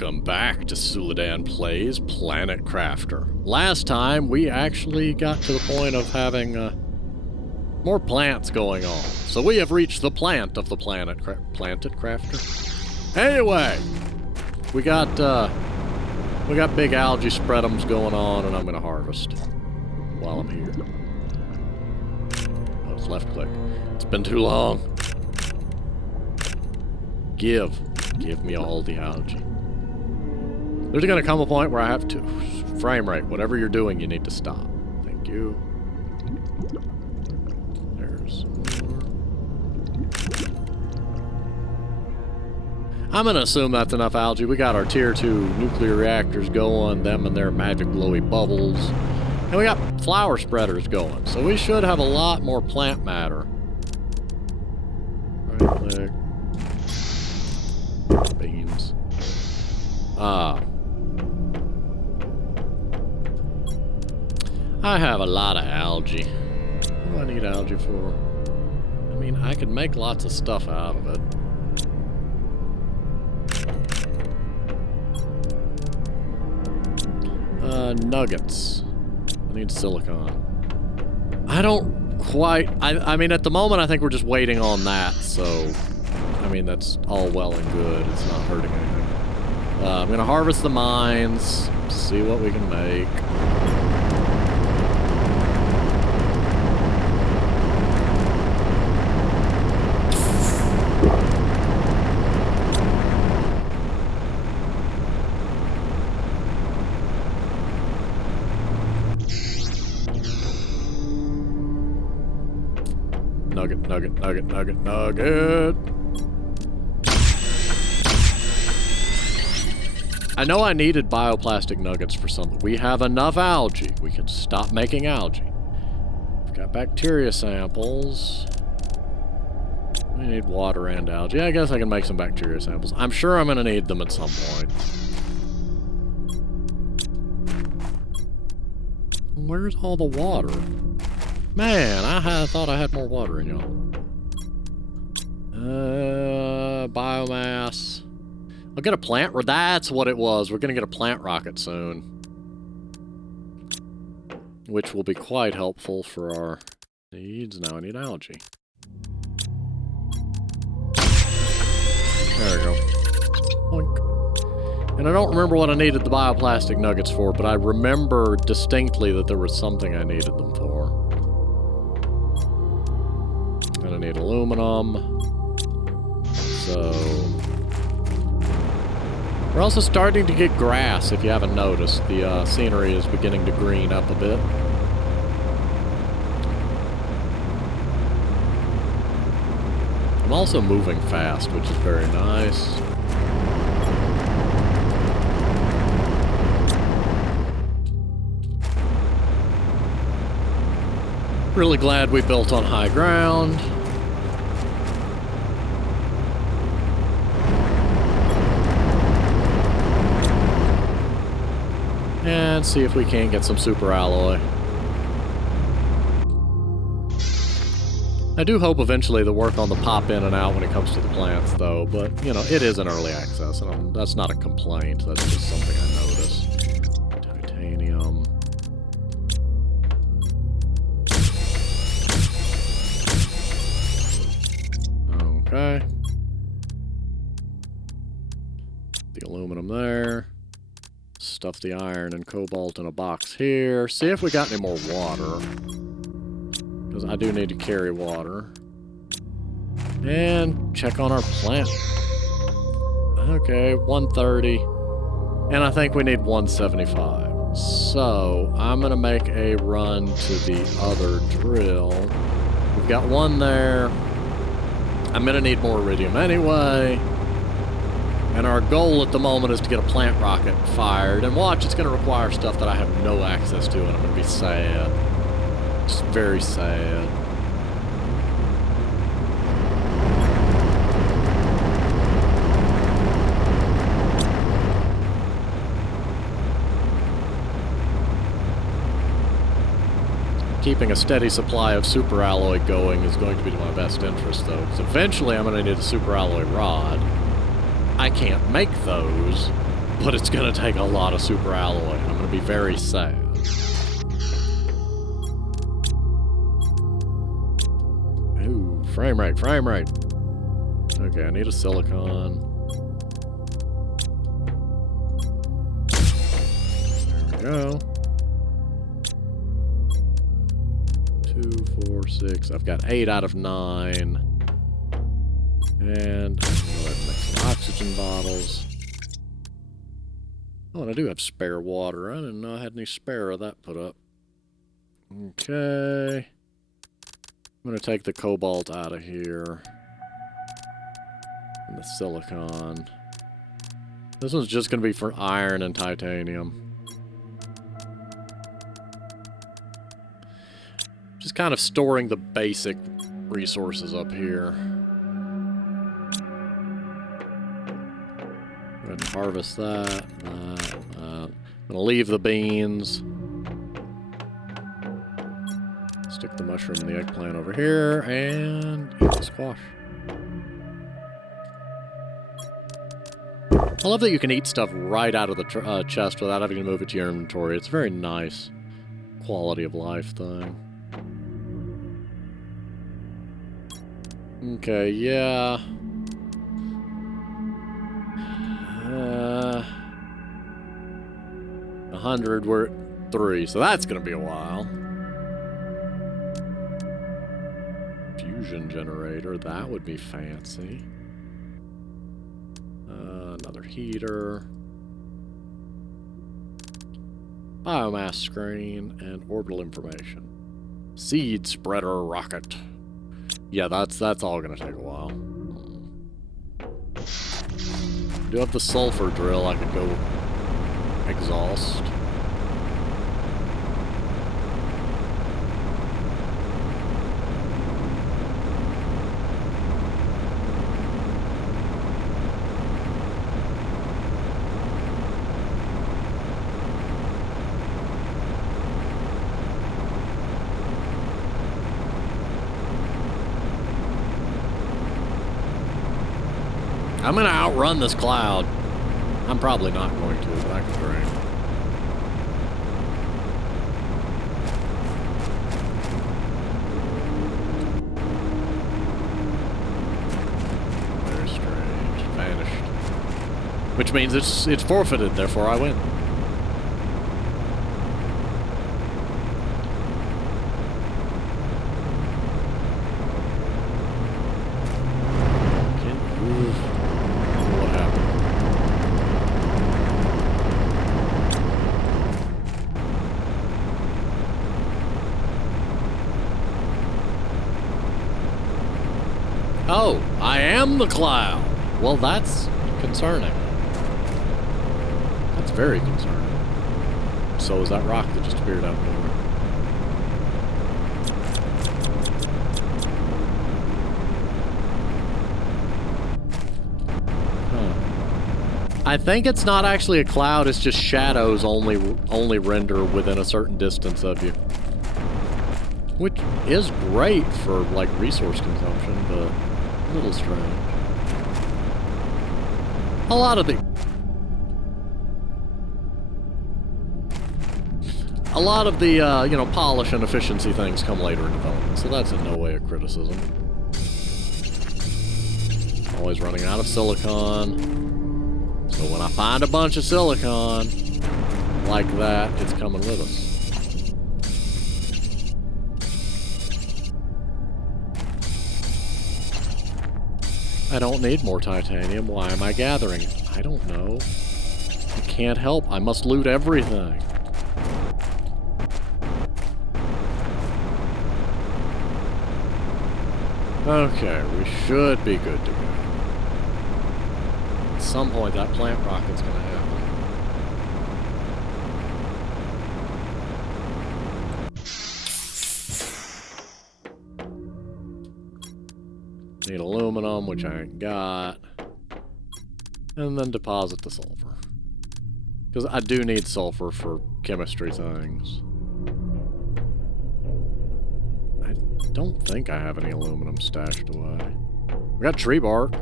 Welcome back to Suladan Plays Planet Crafter. Last time, we actually got to the point of having more plants going on. So we have reached the plant of the Planted Crafter. Anyway, we got big algae spreadums going on, and I'm gonna harvest while I'm here. Oh, it's left click. It's been too long. Give me all the algae. There's gonna come a point where I have to... Frame rate, whatever you're doing, you need to stop. Thank you. There's more. I'm gonna assume that's enough algae. We got our tier 2 nuclear reactors going, them and their magic glowy bubbles. And we got flower spreaders going, so we should have a lot more plant matter. Right click. Beans. I have a lot of algae. What do I need algae for? I mean, I could make lots of stuff out of it. Nuggets. I need silicon. I don't quite... I mean, at the moment, I think we're just waiting on that, so... I mean, that's all well and good. It's not hurting anything. I'm gonna harvest the mines, see what we can make. Nugget. I know I needed bioplastic nuggets for something. We have enough algae. We can stop making algae. We've got bacteria samples. We need water and algae. I guess I can make some bacteria samples. I'm sure I'm going to need them at some point. Where's all the water? Man, I thought I had more water in y'all. Biomass. I'll get a plant... That's what it was. We're gonna get a plant rocket soon. Which will be quite helpful for our needs. Now I need algae. There we go. Boink. And I don't remember what I needed the bioplastic nuggets for, but I remember distinctly that there was something I needed them for. And I need aluminum. So... We're also starting to get grass, if you haven't noticed. The scenery is beginning to green up a bit. I'm also moving fast, which is very nice. Really glad we built on high ground. And see if we can't get some super alloy. I do hope eventually to work on the pop in and out when it comes to the plants, though. But, you know, it is an early access, and that's not a complaint. That's just something I noticed. Titanium. Okay. The aluminum there. Stuff the iron and cobalt in a box here. See if we got any more water. Because I do need to carry water. And check on our plant. Okay, 130. And I think we need 175. So, I'm going to make a run to the other drill. We've got one there. I'm going to need more iridium anyway. And our goal at the moment is to get a plant rocket fired. And watch, it's going to require stuff that I have no access to, and I'm going to be sad. Just very sad. Keeping a steady supply of super alloy going is going to be to my best interest, though. Because eventually I'm going to need a super alloy rod. I can't make those but it's gonna take a lot of super alloy. I'm gonna be very sad. Ooh, frame rate, frame rate. Okay, I need a silicon. There we go. 2, 4, 6. I've got 8 out of 9. And I'm gonna go ahead and make some oxygen bottles. Oh, and I do have spare water. I didn't know I had any spare of that put up. Okay. I'm gonna take the cobalt out of here. And the silicon. This one's just gonna be for iron and titanium. Just kind of storing the basic resources up here. Go ahead and harvest that. I'm gonna leave the beans. Stick the mushroom and the eggplant over here, and eat the squash. I love that you can eat stuff right out of the chest without having to move it to your inventory. It's a very nice quality of life thing. Okay, yeah. 100, we're at 3, so that's gonna be a while. Fusion generator, that would be fancy. Another heater. Biomass screen and orbital information. Seed spreader rocket. Yeah, that's all gonna take a while. I do have the sulfur drill. I could go exhaust. I'm gonna outrun this cloud. I'm probably not going to, but I can try. Very strange. Vanished. Which means it's forfeited, therefore I win. Oh, I am the cloud. Well, that's concerning. That's very concerning. So is that rock that just appeared out of nowhere. Huh. I think it's not actually a cloud, it's just shadows only render within a certain distance of you. Which is great for, like, resource consumption, but a little strange. A lot of the, you know, polish and efficiency things come later in development, so that's in no way a criticism. Always running out of silicon. So when I find a bunch of silicon like that, it's coming with us. I don't need more titanium. Why am I gathering it? I don't know. I can't help. I must loot everything. Okay, we should be good to go. At some point, that plant rocket's gonna happen. Need aluminum, which I ain't got. And then deposit the sulfur. Because I do need sulfur for chemistry things. I don't think I have any aluminum stashed away. I got tree bark.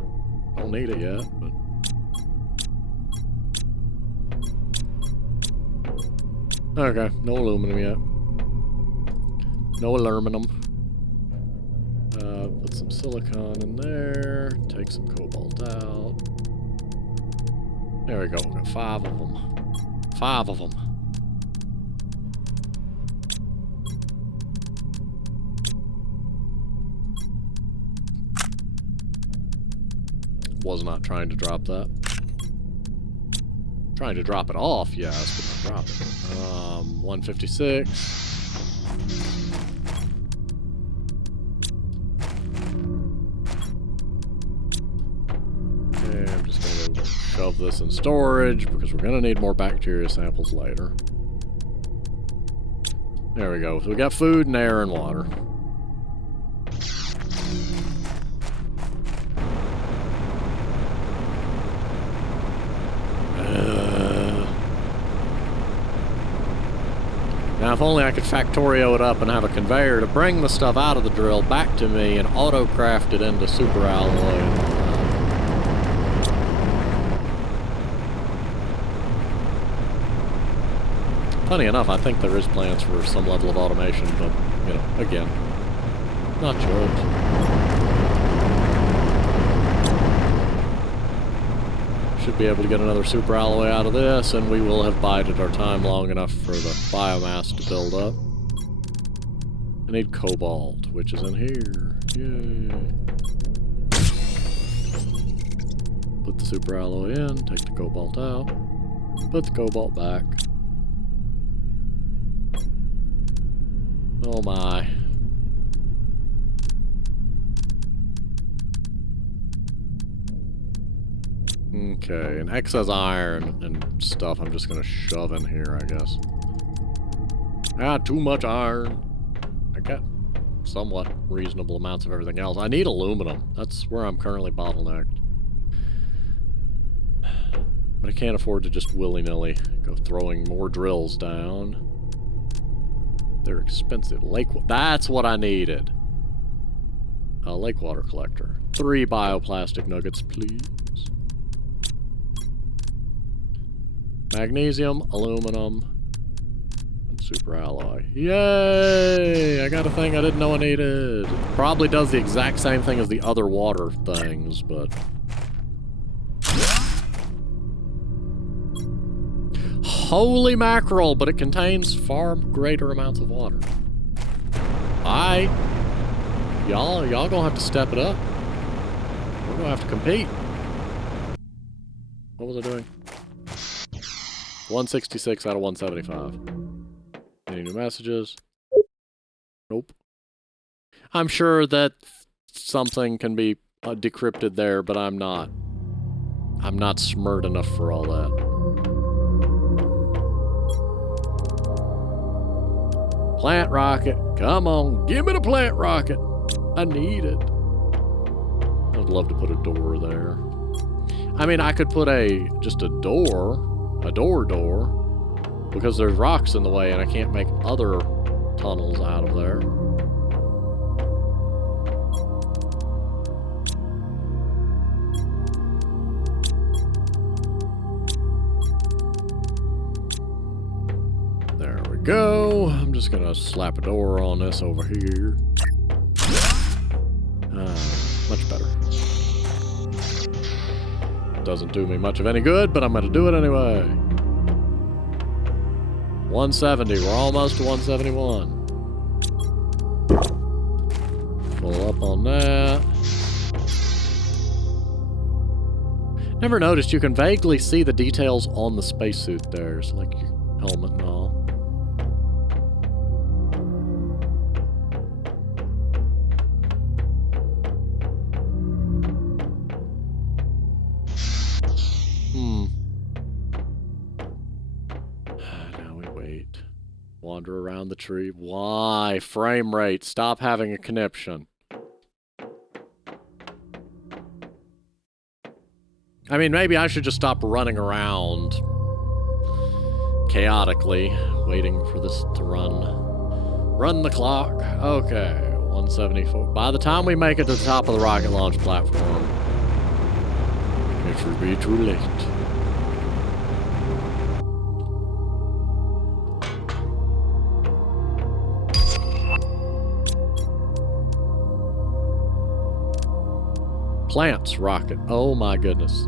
Don't need it yet, but... Okay, no aluminum yet. No aluminum. Put some silicon in there. Take some cobalt out. There we go. We got 5 of them. 5 of them. Was not trying to drop that. Trying to drop it off, yes, but not drop it. 156. Okay, I'm just gonna shove this in storage because we're gonna need more bacteria samples later. There we go. So we got food and air and water. Now, if only I could Factorio it up and have a conveyor to bring the stuff out of the drill back to me and auto-craft it into super alloy. Funny enough, I think there is plans for some level of automation, but, you know, again, not sure. Should be able to get another super alloy out of this, and we will have bided our time long enough for the biomass to build up. I need cobalt, which is in here. Yay. Put the super alloy in, take the cobalt out, put the cobalt back. Oh my. Okay, and excess iron and stuff I'm just gonna shove in here, I guess. Ah, too much iron. I got somewhat reasonable amounts of everything else. I need aluminum. That's where I'm currently bottlenecked. But I can't afford to just willy-nilly go throwing more drills down. They're expensive. That's what I needed. A lake water collector. 3 bioplastic nuggets, please. Magnesium, aluminum, and super alloy. Yay! I got a thing I didn't know I needed. It probably does the exact same thing as the other water things, but... Holy mackerel, but it contains far greater amounts of water. Alright. Y'all gonna have to step it up. We're gonna have to compete. What was I doing? 166 out of 175. Any new messages? Nope. I'm sure that something can be decrypted there, but I'm not smart enough for all that. Plant rocket. Come on, give me the plant rocket. I need it. I'd love to put a door there. I mean, I could put just a door, because there's rocks in the way and I can't make other tunnels out of there. There we go. I'm just gonna slap a door on this over here. Much better. Doesn't do me much of any good, but I'm gonna do it anyway. 170, we're almost to 171. Pull up on that. Never noticed you can vaguely see the details on the spacesuit there. It's like your helmet and all. Now we wait. Wander around the tree. Why? Frame rate. Stop having a conniption. I mean, maybe I should just stop running around chaotically, waiting for this to run. Run the clock. Okay, 174. By the time we make it to the top of the rocket launch platform, it should be too late. Plants rocket. Oh my goodness.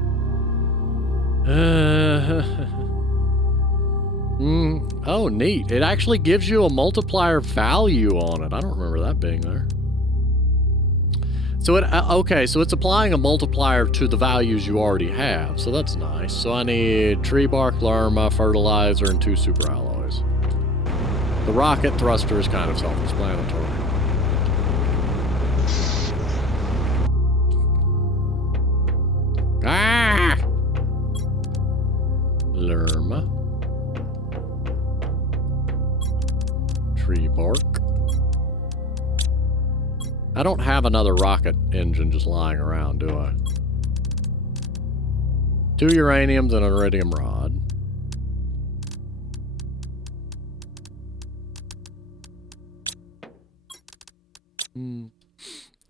Oh, neat. It actually gives you a multiplier value on it. I don't remember that being there. So okay, so it's applying a multiplier to the values you already have, so that's nice. So I need tree bark, lerma, fertilizer, and 2 super alloys. The rocket thruster is kind of self-explanatory. Ah! Lerma. Tree bark. I don't have another rocket engine just lying around, do I? 2 uraniums and an iridium rod.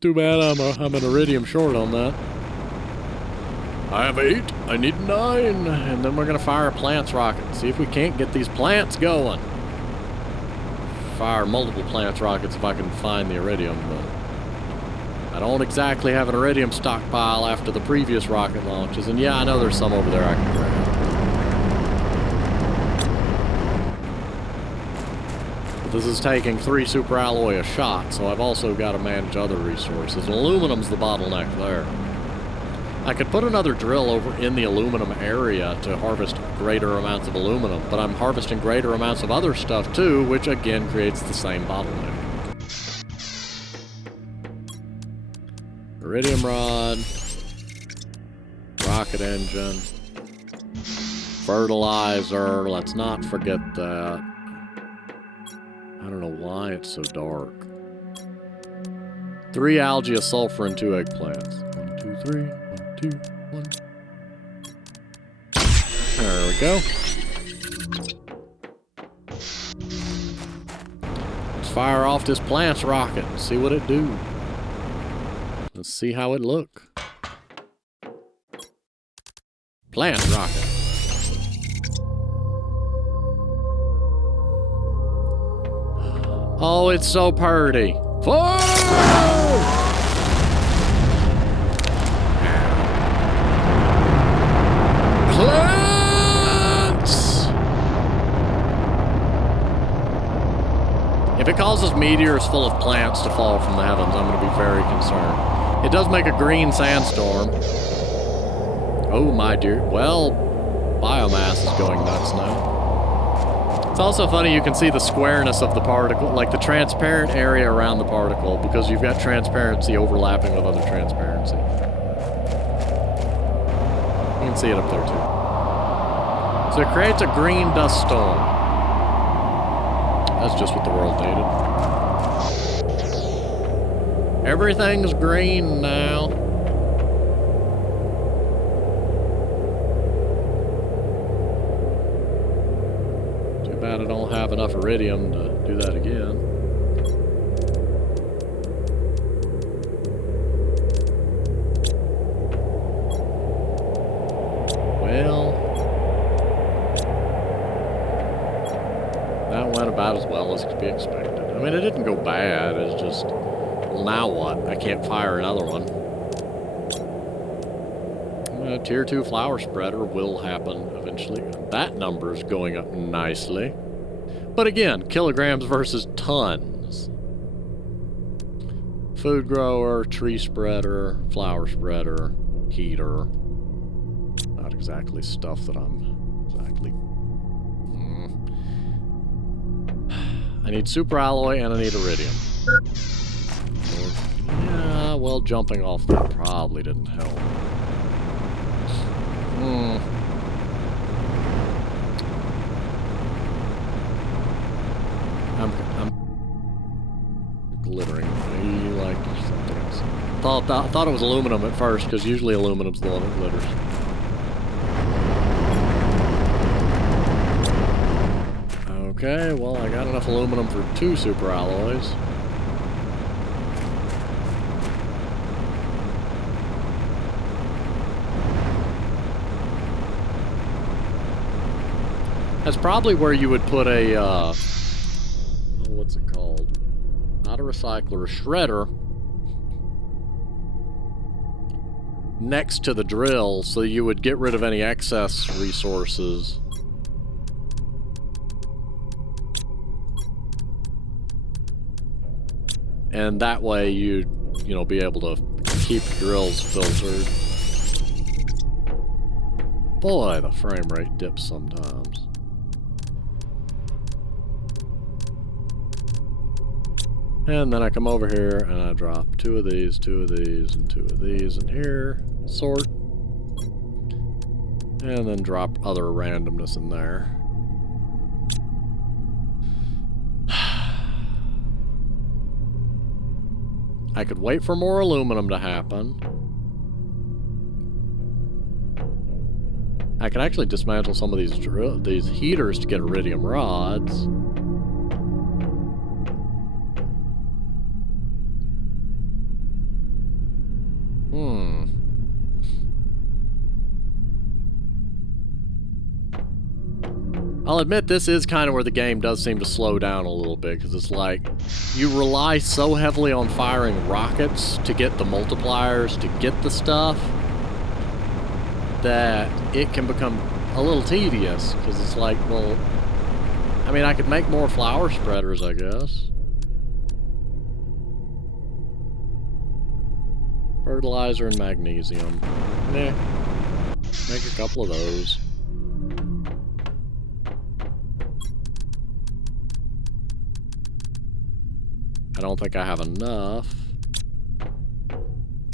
Too bad I'm an iridium short on that. I have 8. I need 9. And then we're going to fire a plants rocket and see if we can't get these plants going. Fire multiple plants rockets if I can find the iridium, but I don't exactly have an iridium stockpile after the previous rocket launches. And yeah, I know there's some over there I can grab. But this is taking 3 super alloy a shot, so I've also got to manage other resources. Aluminum's the bottleneck there. I could put another drill over in the aluminum area to harvest greater amounts of aluminum, but I'm harvesting greater amounts of other stuff too, which again creates the same bottleneck. Iridium rod, rocket engine, fertilizer, let's not forget that. I don't know why it's so dark. 3 algae, a sulfur, and 2 eggplants. 1, 2, 3. 1, 2, 1. There we go. Let's fire off this plants rocket and see what it do. Let's see how it look. Plant rocket. Oh, it's so pretty. Fire! Plants! If it causes meteors full of plants to fall from the heavens, I'm going to be very concerned. It does make a green sandstorm. Oh my dear. Well, biomass is going nuts now. It's also funny you can see the squareness of the particle, like the transparent area around the particle, because you've got transparency overlapping with other transparency. You can see it up there too. So it creates a green dust storm. That's just what the world needed. Everything's green now. Too bad I don't have enough iridium to do that again. Well, that went about as well as could be expected. I mean, it didn't go bad, it's just... Well, now what? I can't fire another one. Tier 2 flower spreader will happen eventually. That number is going up nicely. But again, kilograms versus tons. Food grower, tree spreader, flower spreader, heater. Not exactly stuff that I'm exactly... I need super alloy and I need iridium. Yeah, well, jumping off that probably didn't help. I'm glittering. Maybe like something else. Thought it was aluminum at first, because usually aluminum's the one that glitters. Okay, well, I got enough aluminum for 2 super alloys. That's probably where you would put a, oh, what's it called? Not a recycler, a shredder. next to the drill, so you would get rid of any excess resources. And that way you'd, you know, be able to keep drills filtered. Boy, the frame rate dips sometimes. And then I come over here and I drop 2 of these, 2 of these, and 2 of these in here. Sort. And then drop other randomness in there. I could wait for more aluminum to happen. I could actually dismantle some of these heaters to get iridium rods. I'll admit this is kind of where the game does seem to slow down a little bit, because it's like you rely so heavily on firing rockets to get the multipliers to get the stuff that it can become a little tedious, because it's like, well, I mean, I could make more flower spreaders, I guess. Fertilizer and magnesium. Meh. Make a couple of those. I don't think I have enough.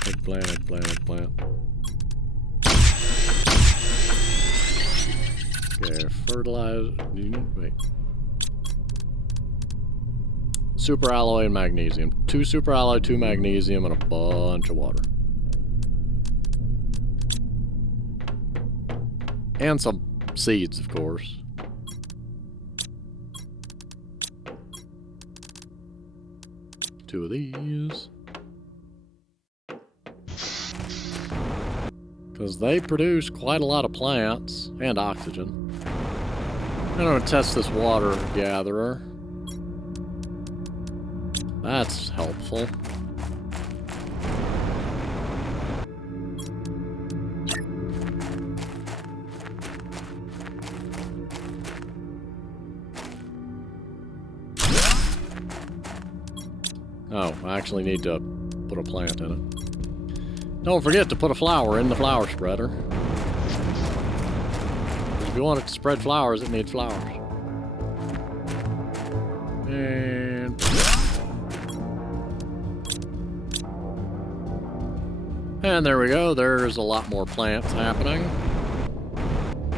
Eggplant, eggplant, eggplant. Okay, fertilizer. Wait. Super alloy and magnesium. 2 super alloy, 2 magnesium, and a bunch of water. And some seeds, of course. Two of these. Because they produce quite a lot of plants and oxygen. I'm going to test this water gatherer. That's helpful. Oh, I actually need to put a plant in it. Don't forget to put a flower in the flower spreader. If you want it to spread flowers, it needs flowers. And there we go. There's a lot more plants happening.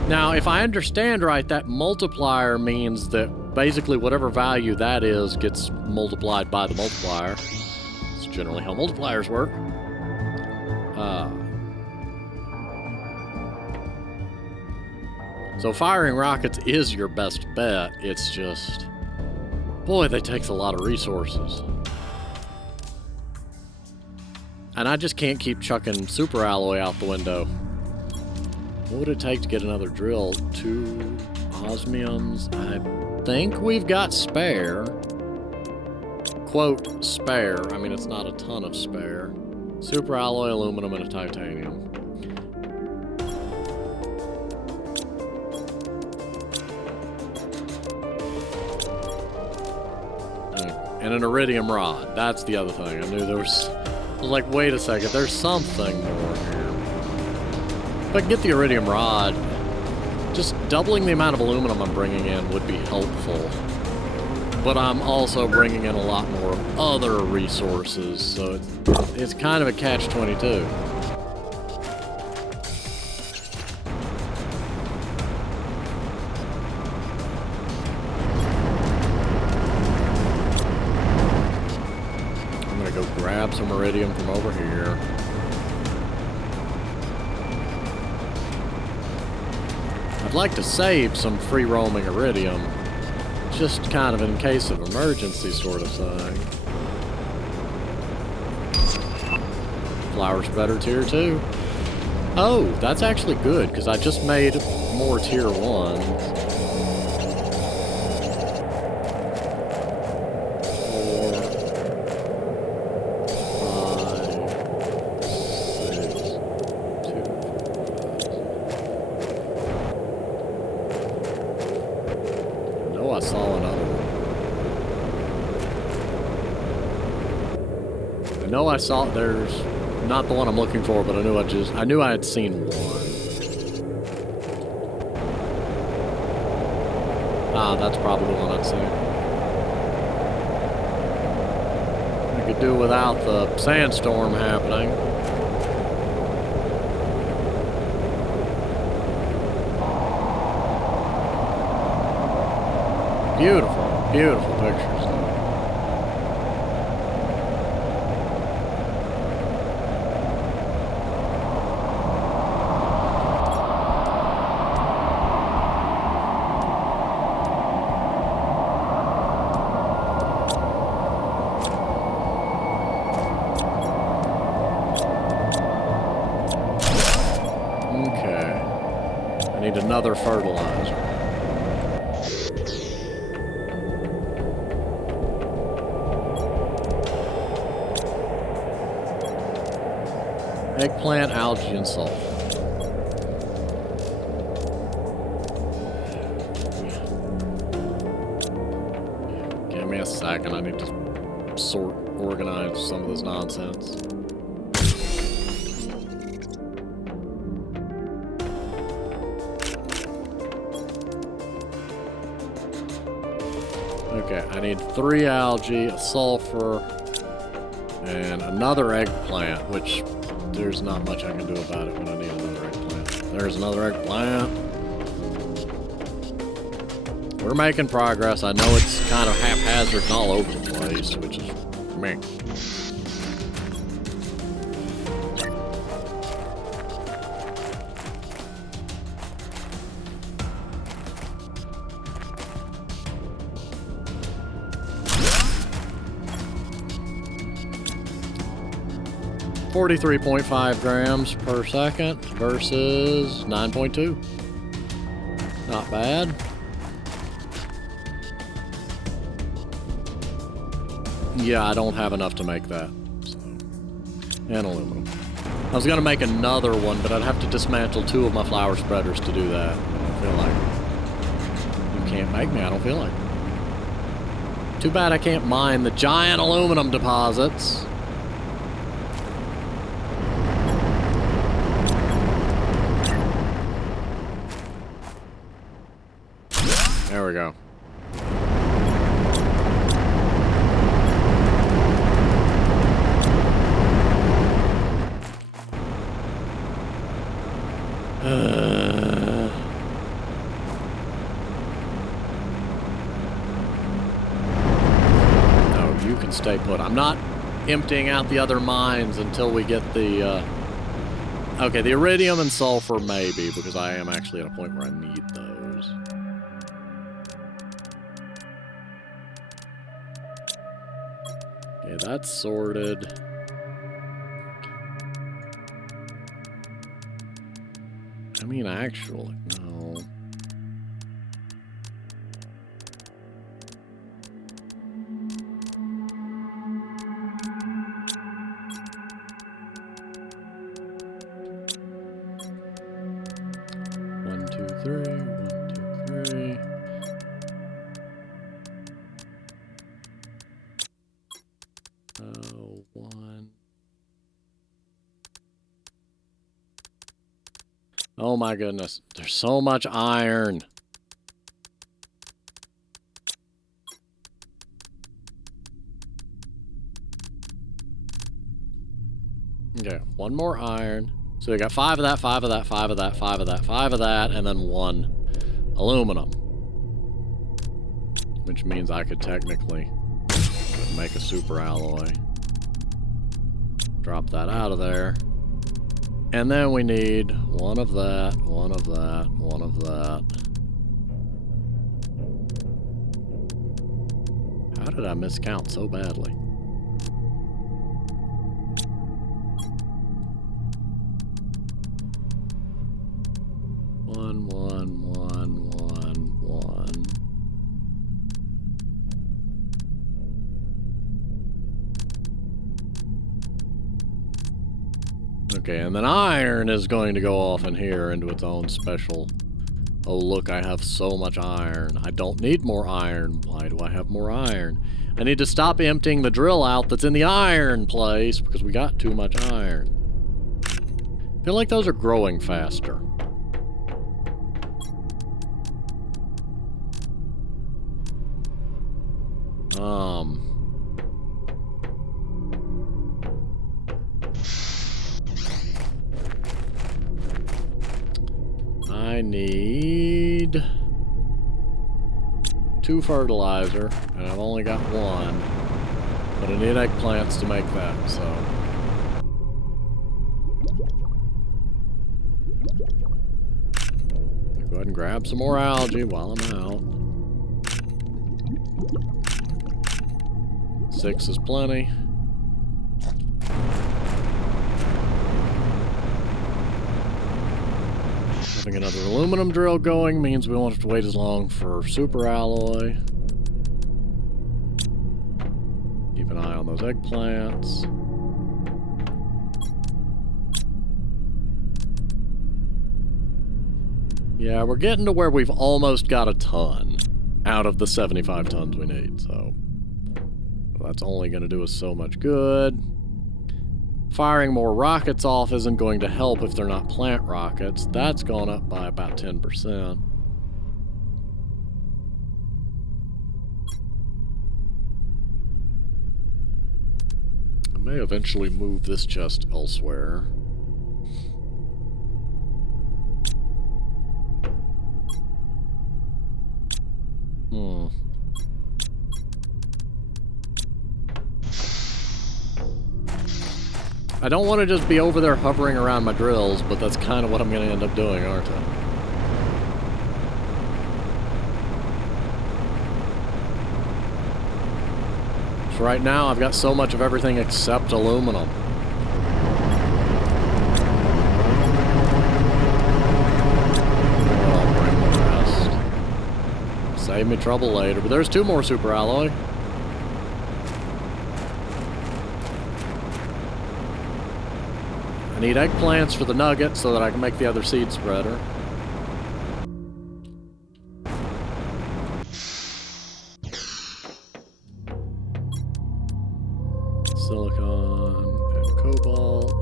Now, if I understand right, that multiplier means that basically whatever value that is gets multiplied by the multiplier. That's generally how multipliers work. So firing rockets is your best bet. It's just, boy, that takes a lot of resources. And I just can't keep chucking super alloy out the window. What would it take to get another drill? 2 osmiums. I think we've got spare. Quote, spare. I mean, it's not a ton of spare. Super alloy, aluminum, and a titanium. And an iridium rod. That's the other thing. I knew there was... I was like, wait a second, there's something more here. If I can get the iridium rod, just doubling the amount of aluminum I'm bringing in would be helpful. But I'm also bringing in a lot more other resources, so it's kind of a catch-22. Grab some iridium from over here. I'd like to save some free-roaming iridium, just kind of in case of emergency sort of thing. Flower spreader tier 2. Oh, that's actually good, because I just made more tier 1s. know I saw, there's not the one I'm looking for, but I knew I had seen one. Ah, that's probably the one I'd seen. I could do without the sandstorm happening. Beautiful, beautiful pictures, though. Another fertilizer. Eggplant, algae, and sulfur. Give me a second. I need to organize some of this nonsense. Okay, I need 3 algae, a sulfur, and another eggplant, which there's not much I can do about it when I need another eggplant. There's another eggplant. We're making progress. I know it's kind of haphazard and all over the place, which is me. .5 grams per second versus 9.2. Not bad. Yeah, I don't have enough to make that. So. And aluminum. I was gonna make another one, but I'd have to dismantle 2 of my flower spreaders to do that. I feel like you can't make me, I don't feel like. Too bad I can't mine the giant aluminum deposits. There we go. No, you can stay put. I'm not emptying out the other mines until we get the, okay, the iridium and sulfur maybe, because I am actually at a point where I need those. Okay, that's sorted. I mean, actually, no. One, two, three. One. Oh my goodness, there's so much iron. Okay, 1 more iron. So we got 5 of that, 5 of that, 5 of that, 5 of that, 5 of that, and then 1 aluminum. Which means I could technically make a super alloy. Drop that out of there. And then we need 1 of that, 1 of that, 1 of that. How did I miscount so badly? One. Okay, and then iron is going to go off in here into its own special Oh, look, I have so much iron. I don't need more iron. Why do I have more iron? I need to stop emptying the drill out that's in the iron place because we got too much iron. I feel like those are growing faster. I need 2 fertilizer, and I've only got 1. But I need eggplants to make that, so... Go ahead and grab some more algae while I'm out. 6 is plenty. Having another aluminum drill going means we won't have to wait as long for super alloy. Keep an eye on those eggplants. Yeah, we're getting to where we've almost got a ton out of the 75 tons we need, so that's only going to do us so much good. Firing more rockets off isn't going to help if they're not plant rockets. That's gone up by about 10%. I may eventually move this chest elsewhere. I don't want to just be over there hovering around my drills, but that's kind of what I'm going to end up doing, aren't I? So right now, I've got so much of everything except aluminum. I'll bring the rest. Save me trouble later, but there's 2 more super alloy. I need eggplants for the nuggets so that I can make the other seed spreader. Silicon and cobalt.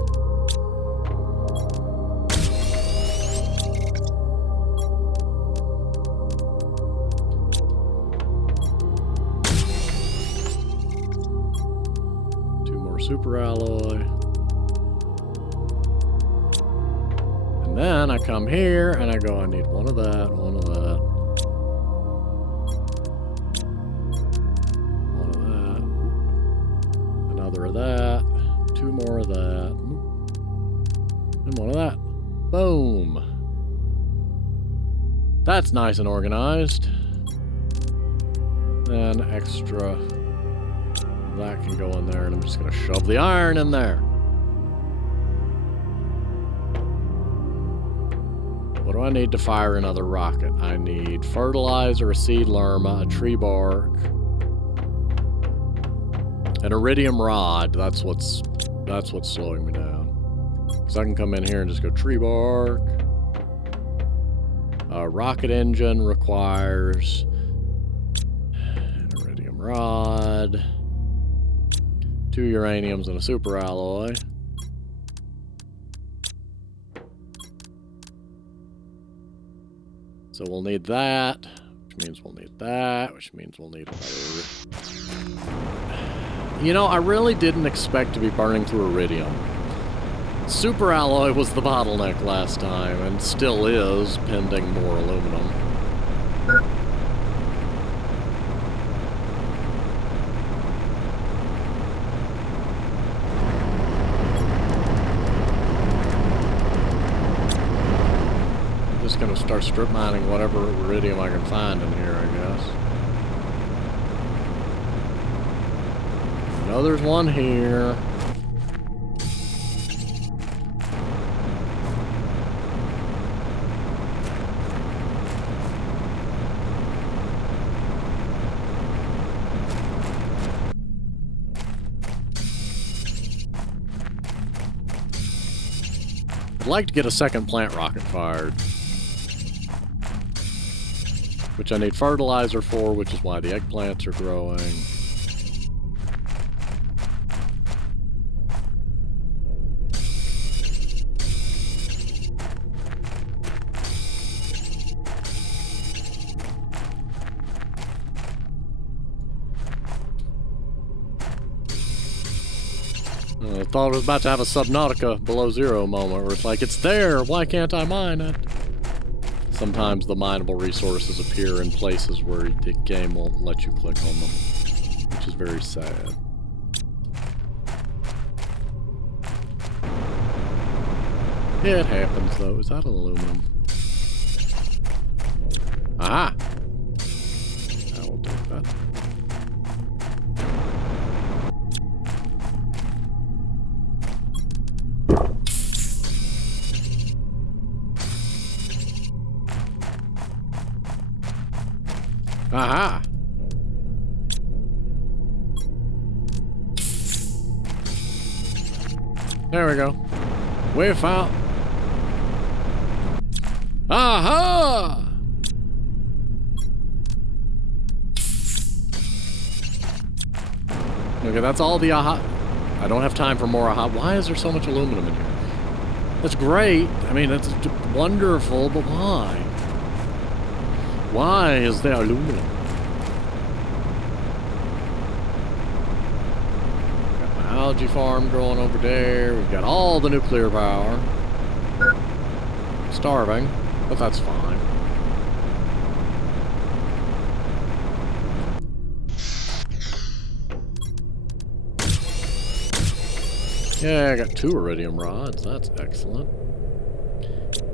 Two more super alloy. And then I come here and I go, I need one of that, one of that. One of that. Another of that. 2 more of that. And one of that. Boom. That's nice and organized. Then extra. That can go in there, and I'm just going to shove the iron in there. What do I need to fire another rocket? I need fertilizer, a seed lerma, a tree bark, an iridium rod. That's what's slowing me down. So I can come in here and just go tree bark. A rocket engine requires an iridium rod, 2 uraniums and a super alloy. So we'll need that, which means we'll need that, which means we'll need another. You know, I really didn't expect to be burning through iridium. Super alloy was the bottleneck last time, and still is, pending more aluminum. Just gonna start strip mining whatever iridium I can find in here, I guess. I know there's one here. I'd like to get a second plant rocket fired. which I need fertilizer for, which is why the eggplants are growing. I thought I was about to have a Subnautica below zero moment where it's like, it's there, why can't I mine it? Sometimes the mineable resources appear in places where the game won't let you click on them, which is very sad. Yeah, it happens though. Is that aluminum? Aha! I will take that. Aha! There we go. We found... Aha! Okay, that's all the aha. I don't have time for more aha. Why is there so much aluminum in here? That's great. I mean, that's wonderful, but why? Why is there aluminum? Got my algae farm growing over there. We've got all the nuclear power. Starving, but that's fine. Yeah, I got 2 iridium rods. That's excellent.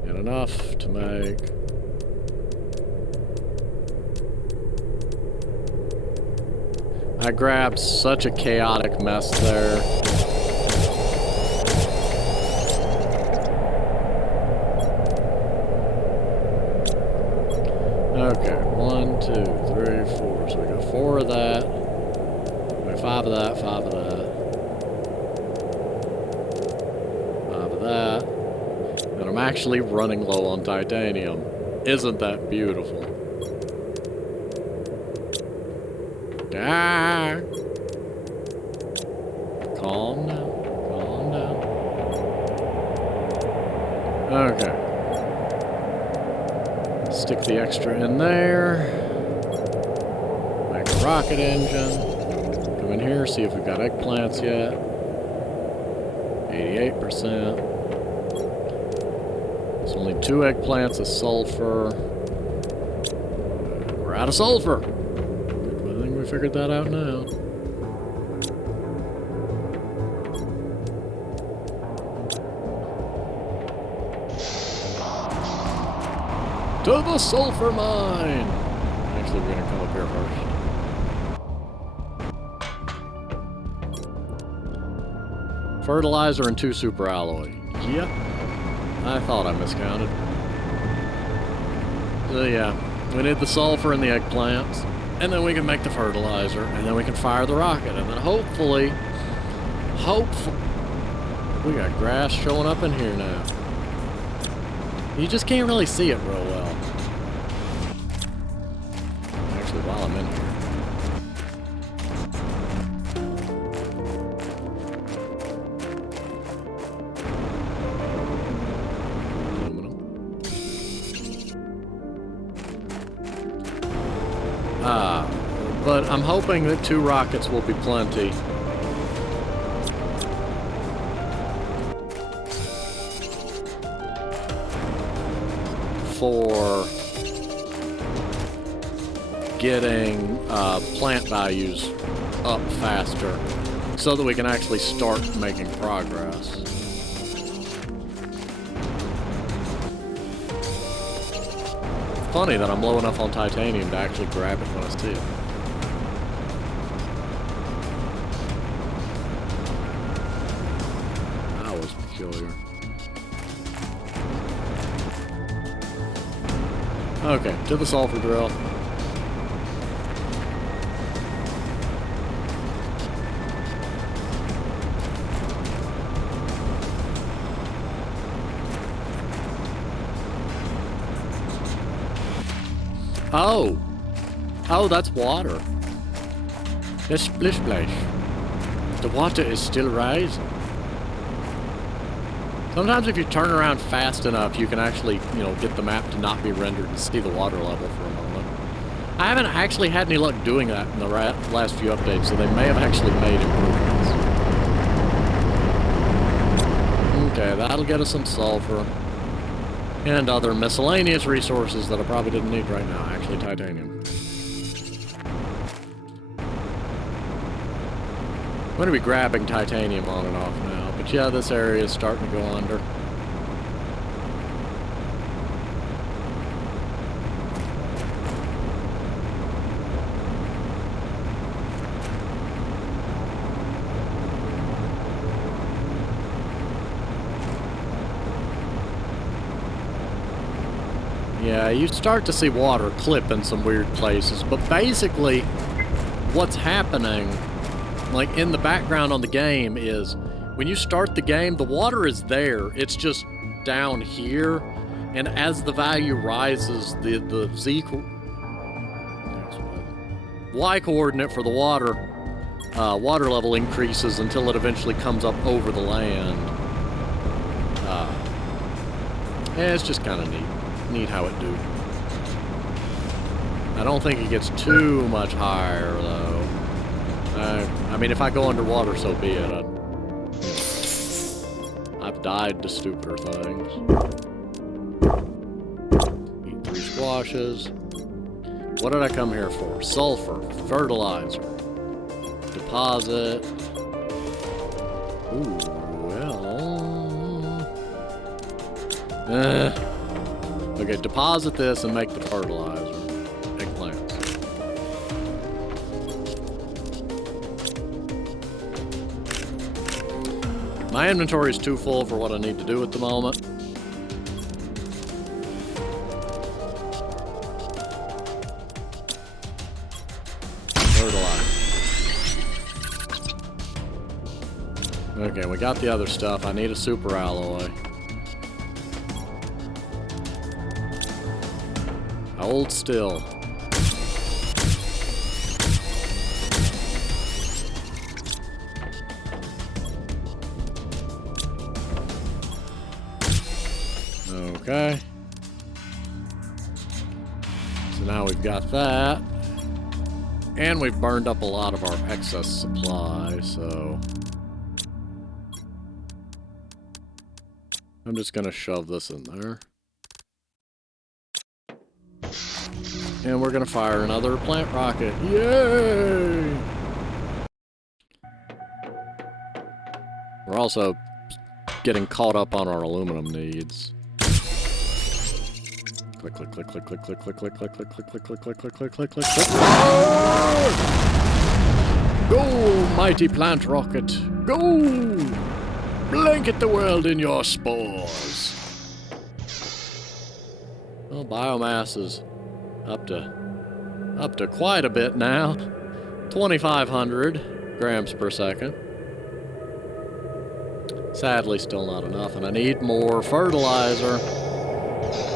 And enough to make... I grabbed such a chaotic mess there. Okay, 1, 2, 3, 4. So we got 4 of that. We got 5 of that, 5 of that. 5 of that. And I'm actually running low on titanium. Isn't that beautiful? Ah! Calm down. Calm down. Okay. Stick the extra in there. Make a rocket engine. Come in here, see if we've got eggplants yet. 88%. There's only 2 eggplants of sulfur. We're out of sulfur. I think we figured that out now. To the sulfur mine! Actually, we're gonna come up here first. Fertilizer and 2 superalloy. Yep. I thought I miscounted. So yeah, we need the sulfur and the eggplants, and then we can make the fertilizer, and then we can fire the rocket, and then hopefully, we got grass showing up in here now. You just can't really see it real well. Actually, while I'm in here. Aluminum. But I'm hoping that 2 rockets will be plenty. For getting plant values up faster so that we can actually start making progress. Funny that I'm low enough on titanium to actually grab it when I see it. That was peculiar. Okay, to the sulfur drill. Oh! Oh, that's water. That's splish splash. The water is still rising. Sometimes if you turn around fast enough, you can actually, you know, get the map to not be rendered and see the water level for a moment. I haven't actually had any luck doing that in the last few updates, so they may have actually made improvements. Okay, that'll get us some sulfur. And other miscellaneous resources that I probably didn't need right now. Actually, titanium. I'm going to be grabbing titanium on and off now. But yeah, this area is starting to go under. Yeah, you start to see water clip in some weird places, but basically what's happening, like in the background on the game, is when you start the game, the water is there, it's just down here, and as the value rises, the Y coordinate for the water level increases until it eventually comes up over the land. Yeah, it's just kind of neat how it do. I don't think it gets too much higher though. I mean, if I go underwater, so be it. I've died to stupider things. Eat 3 squashes. What did I come here for? Sulfur, fertilizer, deposit. Ooh, well. Okay, deposit this and make the fertilizer. Eggplants. My inventory is too full for what I need to do at the moment. Fertilizer. Okay, we got the other stuff. I need a super alloy. Hold still. Okay. So now we've got that. And we've burned up a lot of our excess supply, so I'm just gonna shove this in there. And we're gonna fire another plant rocket. Yay! We're also getting caught up on our aluminum needs. Click, click, click, click, click, click, click, click, click, click, click, click, click, click, click, click, click, click, click. Go, mighty plant rocket. Go! Blanket the world in your spores. Well, biomass is up to quite a bit now. 2,500 grams per second. Sadly, still not enough, and I need more fertilizer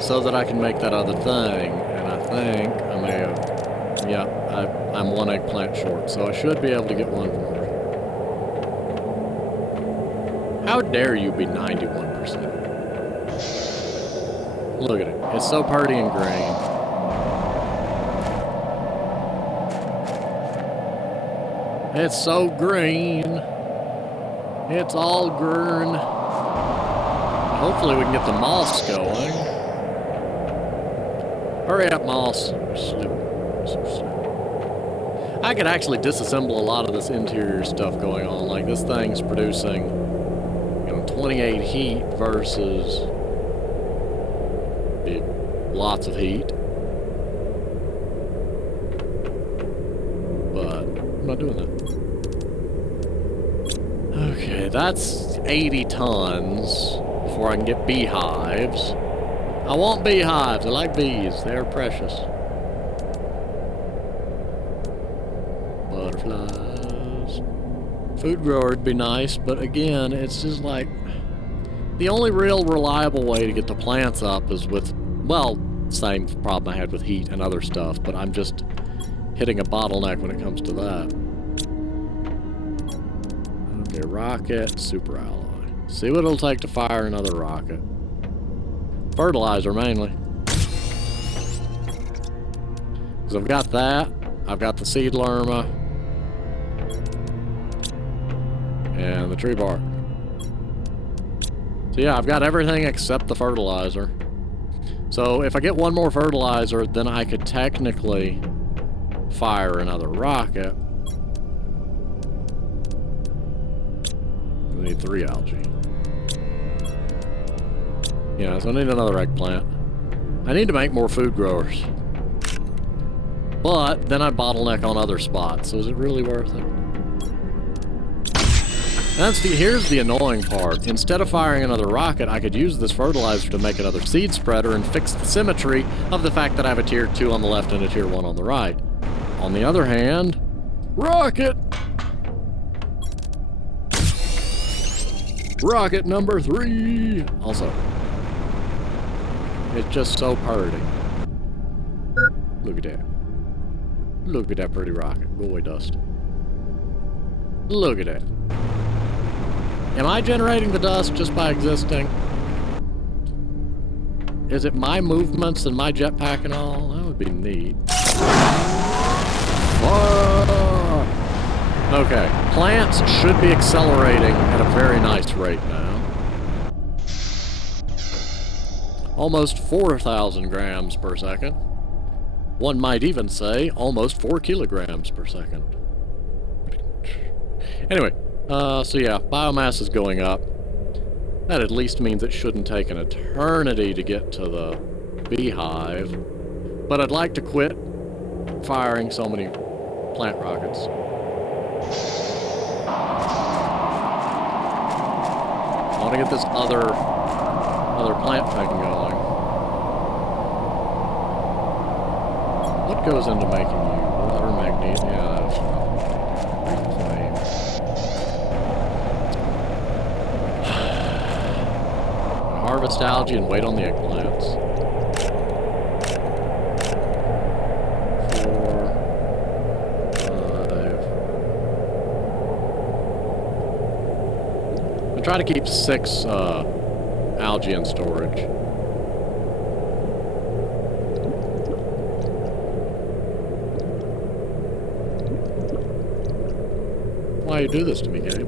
so that I can make that other thing. And I think I may have, yeah, I'm 1 eggplant short, so I should be able to get 1 more. How dare you be 91%? Look at it. It's so pretty and green. It's so green. It's all green. Hopefully we can get the moss going. Hurry up, moss. I could actually disassemble a lot of this interior stuff going on. Like this thing's producing, you know, 28 heat versus lots of heat. But I'm not doing that. Okay, that's 80 tons before I can get beehives. I want beehives. I like bees. They're precious. Butterflies. Food grower would be nice, but again, it's just like the only real reliable way to get the plants up is with, well, same problem I had with heat and other stuff, but I'm just hitting a bottleneck when it comes to that. Okay, rocket, super alloy. See what it'll take to fire another rocket. Fertilizer, mainly. Because I've got that. I've got the seed lerma. And the tree bark. So yeah, I've got everything except the fertilizer. So if I get one more fertilizer, then I could technically fire another rocket. I need 3 algae. Yeah, so I need another eggplant. I need to make more food growers. But then I bottleneck on other spots, so is it really worth it? Here's the annoying part. Instead of firing another rocket, I could use this fertilizer to make another seed spreader and fix the symmetry of the fact that I have a tier 2 on the left and a tier 1 on the right. On the other hand, rocket! Rocket number 3! Also, it's just so pretty. Look at that. Look at that pretty rocket. Go away, dust. Look at that. Am I generating the dust just by existing? Is it my movements and my jetpack and all? That would be neat. Whoa! Okay, plants should be accelerating at a very nice rate now. Almost 4,000 grams per second. One might even say almost 4 kilograms per second. Anyway. So yeah, biomass is going up. That at least means it shouldn't take an eternity to get to the beehive. But I'd like to quit firing so many plant rockets. I want to get this other plant thing going. What goes into making you? Water, magnesium? Yeah, that's reclaim. Harvest algae and wait on the eggplants. 4, 5. I try to keep 6 algae in storage. Why you do this to me, game?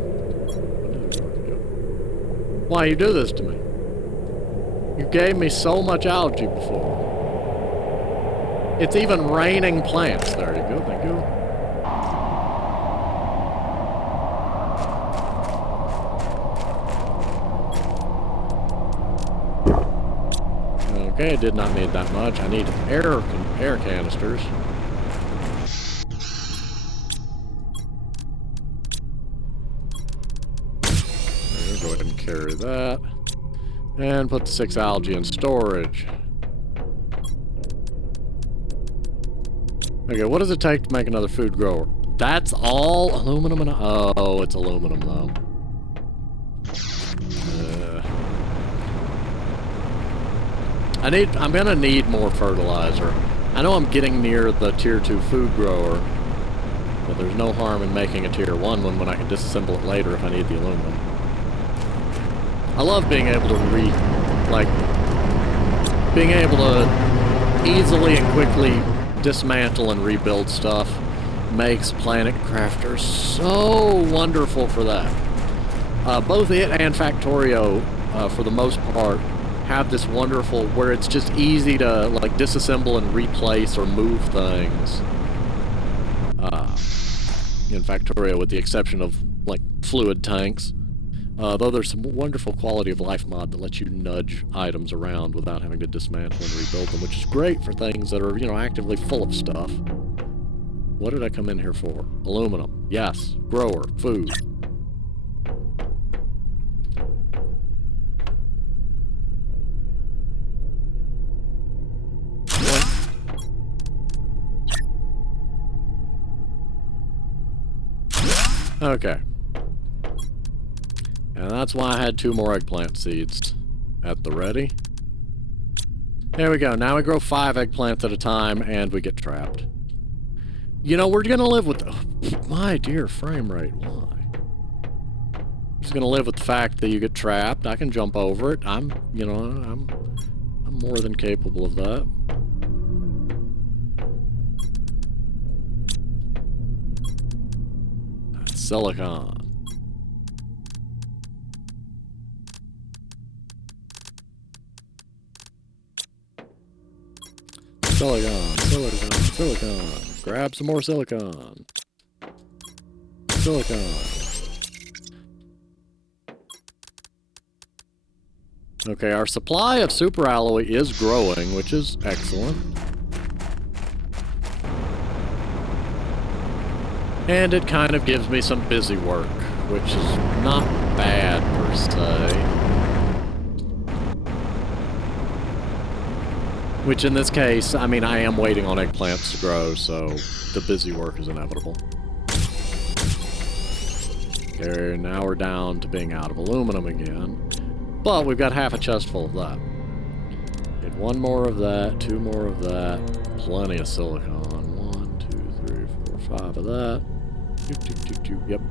Why you do this to me? You gave me so much algae before. It's even raining plants. There you go, thank you. Okay, did not need that much. I need air canisters. There, go ahead and carry that. And put the 6 algae in storage. Okay, what does it take to make another food grower? That's all aluminum and... Oh, it's aluminum though. I'm gonna need more fertilizer. I know I'm getting near the tier 2 food grower, but there's no harm in making a tier 1 one when I can disassemble it later if I need the aluminum. I love being able to being able to easily and quickly dismantle and rebuild stuff makes Planet Crafter so wonderful for that. Both it and Factorio, for the most part, have this wonderful where it's just easy to disassemble and replace or move things. In Factorio, with the exception of fluid tanks. Though there's some wonderful quality of life mod that lets you nudge items around without having to dismantle and rebuild them, which is great for things that are, actively full of stuff. What did I come in here for? Aluminum. Yes. Grower. Food. Okay. And that's why I had 2 more eggplant seeds at the ready. There we go. Now we grow 5 eggplants at a time, and we get trapped. You know, we're gonna live with... Oh, my dear frame rate, why? We're just gonna live with the fact that you get trapped. I can jump over it. I'm more than capable of that. That's silicon. Silicon, silicon, silicon. Grab some more silicon. Silicon. Okay, our supply of super alloy is growing, which is excellent. And it kind of gives me some busy work, which is not bad per se. Which in this case, I mean, I am waiting on eggplants to grow, so the busy work is inevitable. Okay, now we're down to being out of aluminum again. But we've got half a chest full of that. Get 1 more of that, 2 more of that. Plenty of silicon. 1, 2, 3, 4, 5 of that. Yep.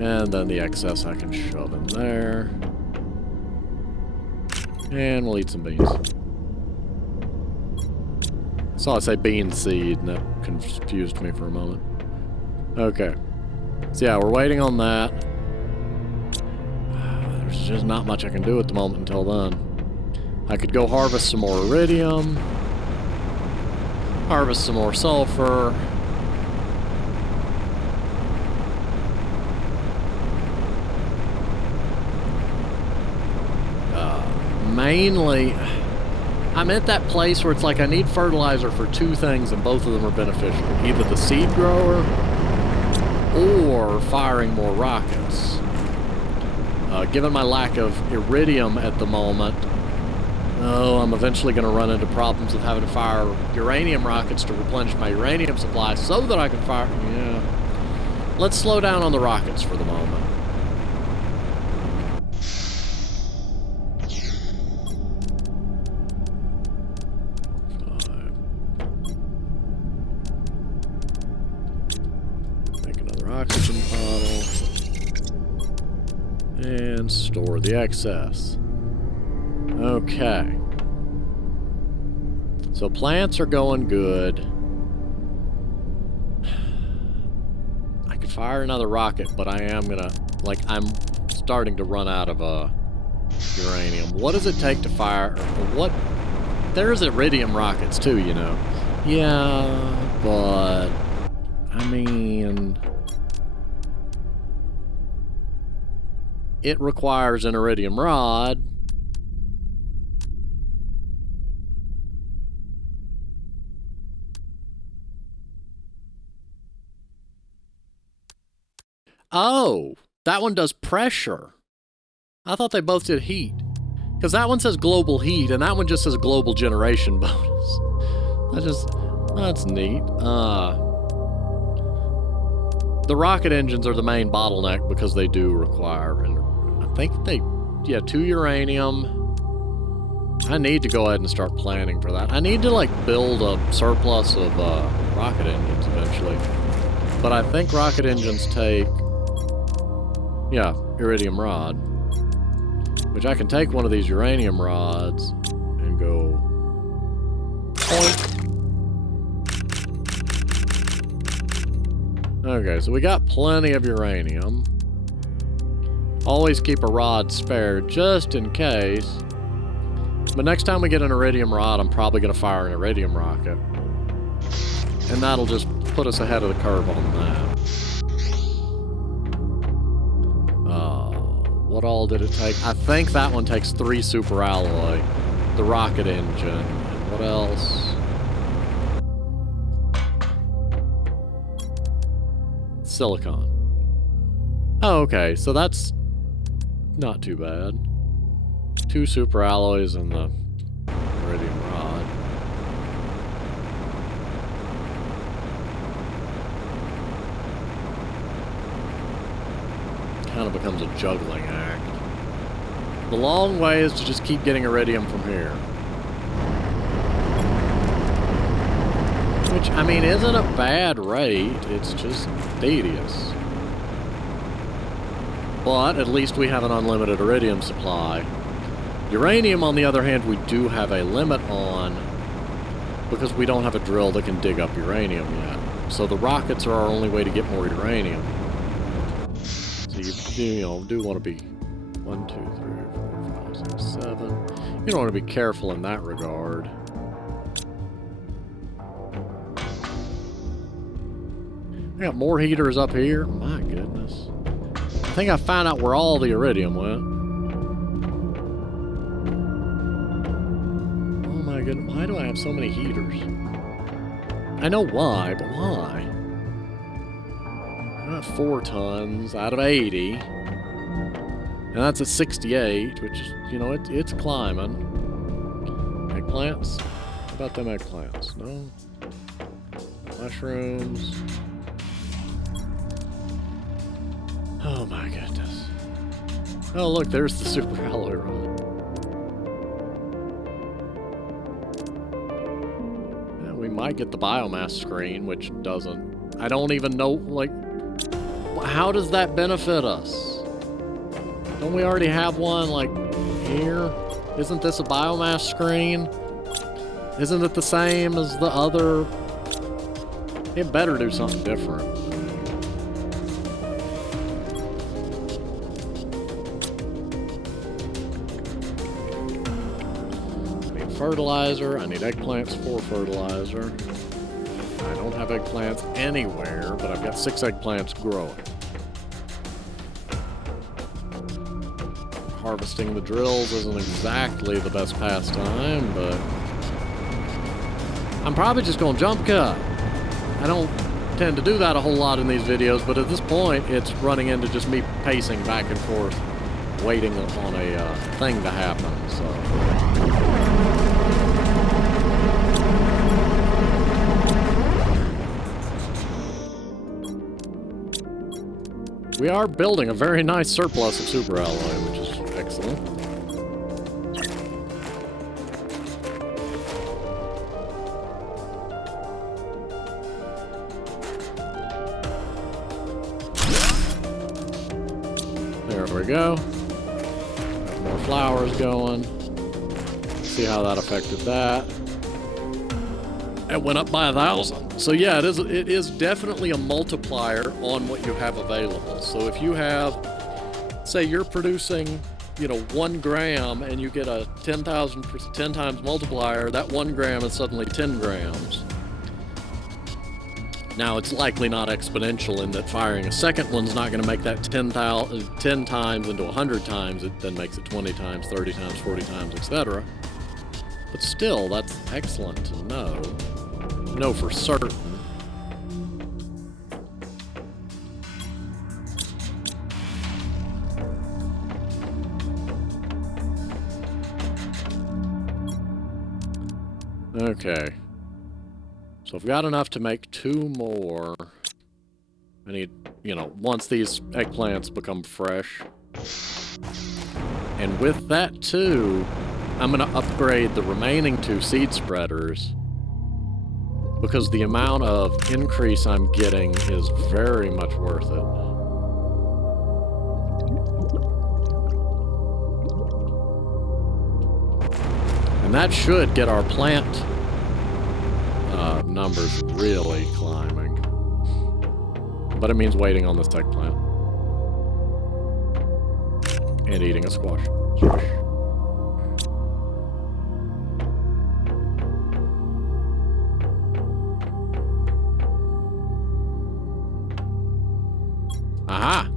And then the excess I can shove in there. And we'll eat some beans. Saw it say bean seed, and that confused me for a moment. Okay. So yeah, we're waiting on that. There's just not much I can do at the moment until then. I could go harvest some more iridium. Harvest some more sulfur. Mainly, I'm at that place where it's like I need fertilizer for 2 things and both of them are beneficial. Either the seed grower or firing more rockets. Given my lack of iridium at the moment, I'm eventually going to run into problems of having to fire uranium rockets to replenish my uranium supply so that I can fire... Yeah. Let's slow down on the rockets for the moment. And store the excess. Okay. So plants are going good. I could fire another rocket, but I am gonna... Like, I'm starting to run out of uranium. What does it take to fire... What... There's iridium rockets too, you know. Yeah, but... I mean... It requires an iridium rod. Oh, that one does pressure. I thought they both did heat. Because that one says global heat, and that one just says global generation bonus. That's neat. The rocket engines are the main bottleneck because they do require, and I think yeah, 2 uranium. I need to go ahead and start planning for that. I need to, like, build a surplus of rocket engines eventually. But I think rocket engines take, yeah, iridium rod. Which I can take one of these uranium rods and go... Point. Okay, so we got plenty of uranium. Always keep a rod spare just in case. But next time we get an iridium rod, I'm probably going to fire an iridium rocket. And that'll just put us ahead of the curve on that. What all did it take? I think that one takes 3 super alloy. The rocket engine. And what else? Silicon. Oh, okay. So that's not too bad. 2 super alloys and the iridium rod. Kind of becomes a juggling act. The long way is to just keep getting iridium from here. Which, I mean, isn't a bad rate. It's just tedious. But at least we have an unlimited iridium supply. Uranium, on the other hand, we do have a limit on because we don't have a drill that can dig up uranium yet. So the rockets are our only way to get more uranium. So you know, do want to be 1, 2, 3, 4, 5, 6, 7. You don't want to be careful in that regard. I got more heaters up here. My goodness. I think I found out where all the iridium went. Oh my goodness. Why do I have so many heaters? I know why, but why? I got 4 tons out of 80. And that's at 68, which is, you know, it's climbing. Eggplants? How about them eggplants? No? Mushrooms? Oh my goodness. Oh look, there's the super alloy rod. Yeah, we might get the biomass screen, which doesn't... I don't even know, like... How does that benefit us? Don't we already have one, like, here? Isn't this a biomass screen? Isn't it the same as the other? It better do something different. Fertilizer. I need eggplants for fertilizer. I don't have eggplants anywhere, but I've got 6 eggplants growing. Harvesting the drills isn't exactly the best pastime, but I'm probably just going to jump cut. I don't tend to do that a whole lot in these videos, but at this point, it's running into just me pacing back and forth, waiting on a thing to happen, so... We are building a very nice surplus of superalloy, which is excellent. There we go. Got more flowers going. See how that affected that. It went up by 1,000. So yeah, it is definitely a multiplier on what you have available. So if you have, say you're producing, you know, 1 gram and you get a 10 times multiplier, that 1 gram is suddenly 10 grams. Now it's likely not exponential in that firing a second one's not going to make that 10 times into 100 times. It then makes it 20 times, 30 times, 40 times, etc. But still, that's excellent to know. Know for certain. Okay. So I've got enough to make 2 more. I need, you know, once these eggplants become fresh. And with that too, I'm going to upgrade the remaining 2 seed spreaders. Because the amount of increase I'm getting is very much worth it. And that should get our plant numbers really climbing. But it means waiting on this eggplant. And eating a squash. Aha!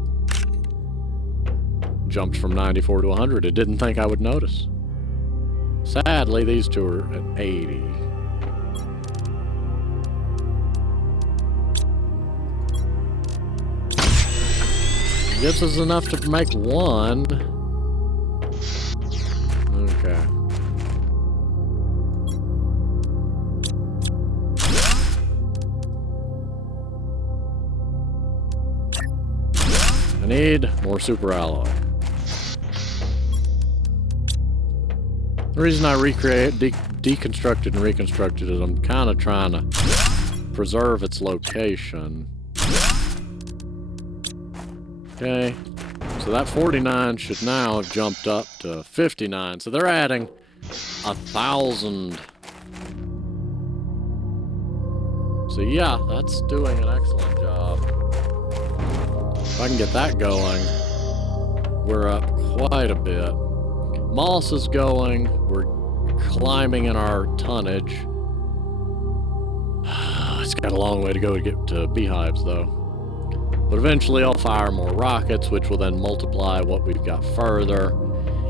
Jumped from 94 to 100. It didn't think I would notice. Sadly, these 2 are at 80. This is enough to make 1. Okay. I need more super alloy. The reason I deconstructed and reconstructed it, I'm kind of trying to preserve its location. Okay, so that 49 should now have jumped up to 59. So they're adding 1,000. So yeah, that's doing an excellent job. If I can get that going, we're up quite a bit. Moss is going. We're climbing in our tonnage. It's got a long way to go to get to beehives, though. But eventually I'll fire more rockets, which will then multiply what we've got further.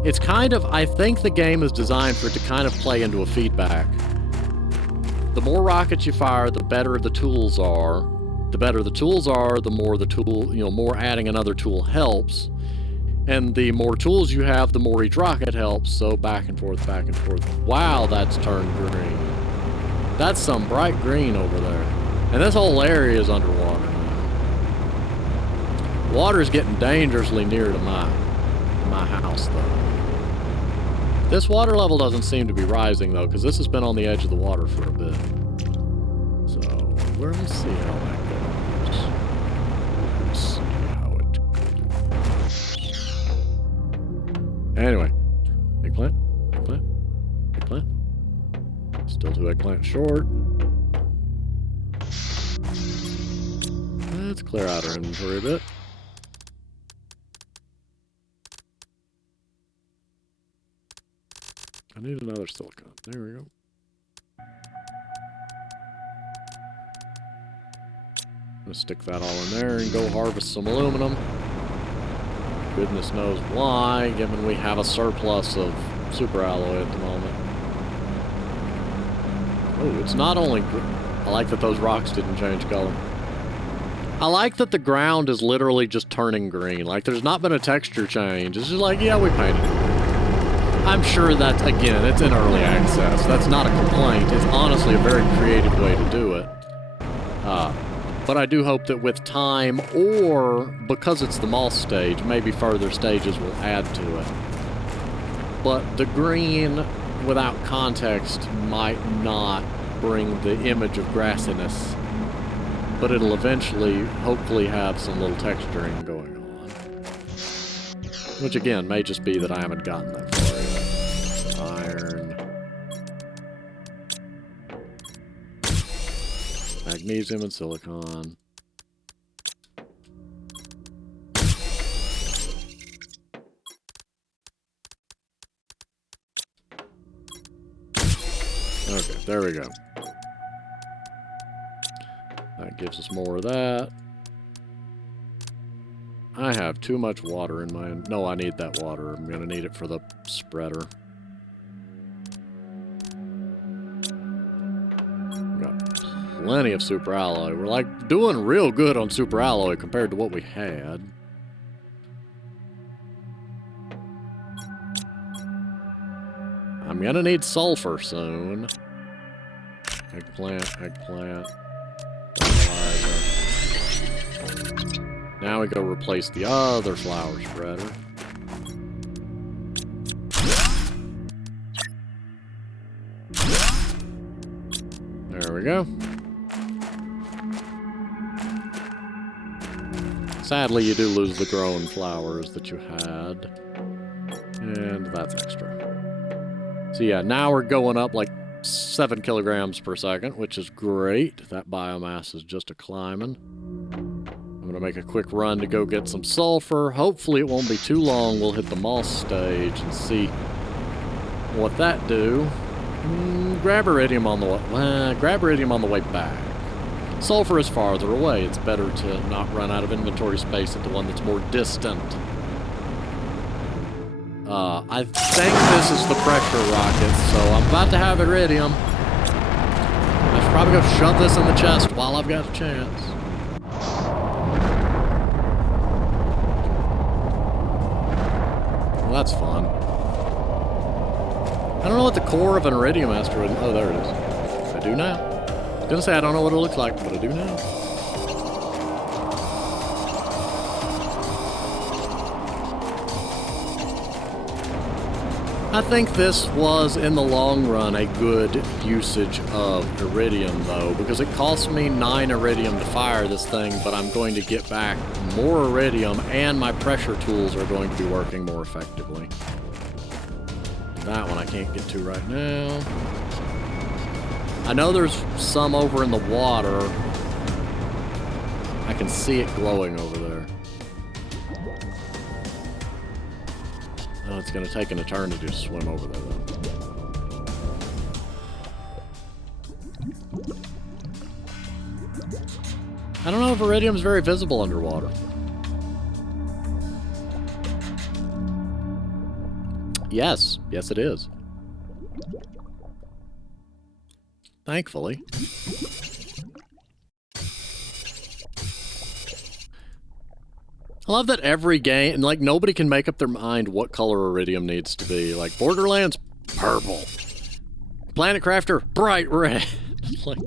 It's kind of, I think the game is designed for it to kind of play into a feedback. The more rockets you fire, the better the tools are. The better the tools are, the more the tool, more adding another tool helps. And the more tools you have, the more each rocket helps. So back and forth, back and forth. Wow, that's turned green. That's some bright green over there. And this whole area is underwater now. Water is getting dangerously near to my house, though. This water level doesn't seem to be rising, though, because this has been on the edge of the water for a bit. So, we're going to see how that goes. Let's see how it goes. Anyway, eggplant, eggplant, eggplant. Still 2 eggplants short. Let's clear out our inventory a bit. I need another silicon. There we go. I'm gonna stick that all in there and go harvest some aluminum. Goodness knows why, given we have a surplus of super alloy at the moment. Oh, it's not only... I like that those rocks didn't change color. I like that the ground is literally just turning green. Like, there's not been a texture change. It's just like, yeah, we painted it. I'm sure that, again, it's in early access. That's not a complaint. It's honestly a very creative way to do it. But I do hope that with time, or because it's the moss stage, maybe further stages will add to it. But the green, without context, might not bring the image of grassiness. But it'll eventually, hopefully, have some little texturing going on. Which, again, may just be that I haven't gotten that far yet. Iron. Magnesium and silicon. Okay, there we go. That gives us more of that. I have too much water in my... No, I need that water. I'm going to need it for the spreader. Got plenty of super alloy. We're like doing real good on super alloy compared to what we had. I'm going to need sulfur soon. Eggplant, eggplant. Now we go replace the other flower spreader. There we go. Sadly, you do lose the growing flowers that you had. And that's extra. So yeah, now we're going up like 7 kilograms per second, which is great. That biomass is just a climbing. I'm going to make a quick run to go get some sulfur. Hopefully it won't be too long. We'll hit the moss stage and see what that do. Grab iridium on the way back. Sulfur is farther away. It's better to not run out of inventory space at the one that's more distant. I think this is the pressure rocket, so I'm about to have iridium. I should probably go shove this in the chest while I've got a chance. Well, that's fun. I don't know what the core of an iridium asteroid... Oh, there it is. I do now. I was gonna say I don't know what it looks like, but I do now. I think this was, in the long run, a good usage of iridium, though, because it cost me 9 iridium to fire this thing, but I'm going to get back more iridium, and my pressure tools are going to be working more effectively. That one I can't get to right now. I know there's some over in the water. I can see it glowing over there. Oh, it's going to take an eternity to swim over there, though. I don't know if iridium's very visible underwater. Yes. Yes, it is. Thankfully. I love that every game, like, nobody can make up their mind what color iridium needs to be. Like, Borderlands, purple. Planet Crafter, bright red. Like,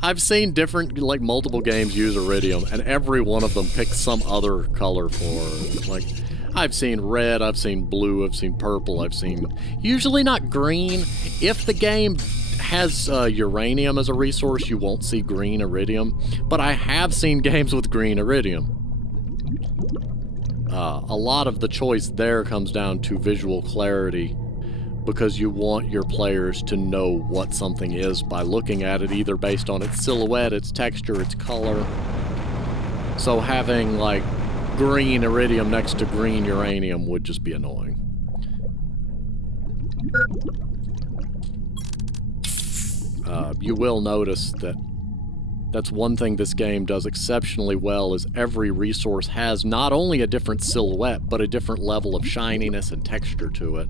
I've seen different, like, multiple games use iridium, and every one of them picks some other color for it. Like, I've seen red, I've seen blue, I've seen purple, I've seen... Usually not green. If the game has uranium as a resource, you won't see green iridium. But I have seen games with green iridium. A lot of the choice there comes down to visual clarity, because you want your players to know what something is by looking at it, either based on its silhouette, its texture, its color. So having, like, green iridium next to green uranium would just be annoying. You will notice that that's one thing this game does exceptionally well, is every resource has not only a different silhouette, but a different level of shininess and texture to it.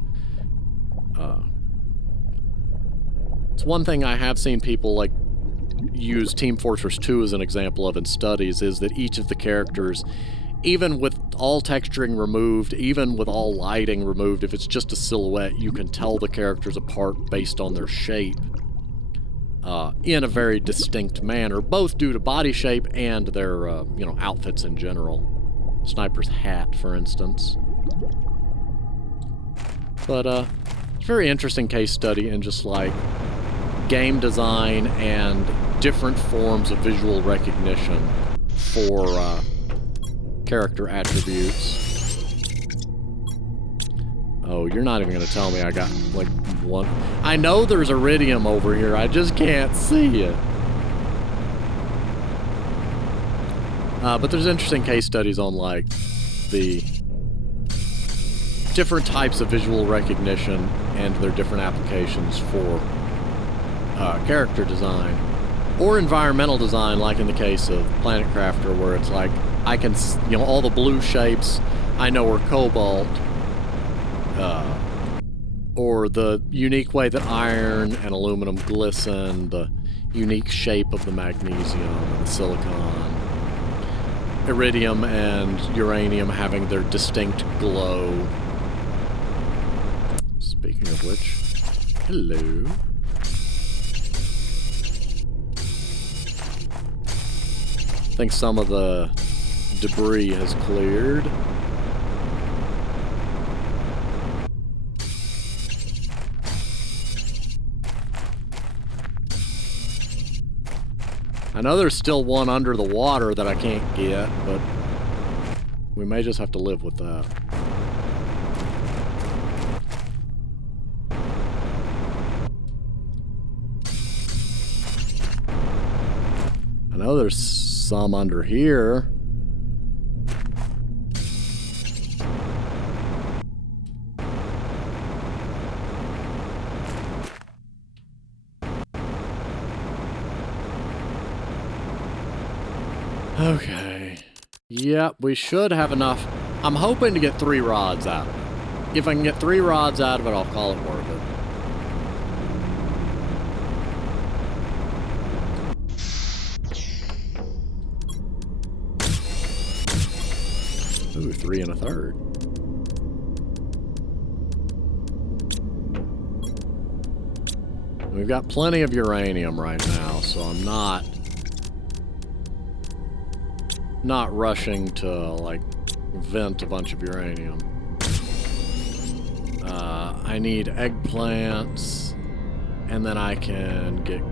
It's one thing I have seen people, like, use Team Fortress 2 as an example of in studies, is that each of the characters, even with all texturing removed, even with all lighting removed, if it's just a silhouette, you can tell the characters apart based on their shape. In a very distinct manner, both due to body shape and their, you know, outfits in general. Sniper's hat, for instance. But, it's a very interesting case study in just, like, game design and different forms of visual recognition for, character attributes. Oh, you're not even going to tell me I got, like, one... I know there's iridium over here, I just can't see it. But there's interesting case studies on, like, the different types of visual recognition and their different applications for character design. Or environmental design, like in the case of Planet Crafter, where it's like, I can, you know, all the blue shapes I know are cobalt. Or the unique way that iron and aluminum glisten, the unique shape of the magnesium and the silicon, iridium and uranium having their distinct glow. Speaking of which, hello. I think some of the debris has cleared. I know there's still one under the water that I can't get, but we may just have to live with that. I know there's some under here. Okay. Yep, we should have enough. I'm hoping to get 3 rods out of it. If I can get 3 rods out of it, I'll call it worth it. Ooh, 3 1/3. We've got plenty of uranium right now, so I'm not rushing to, like, vent a bunch of uranium. I need eggplants, and then I can get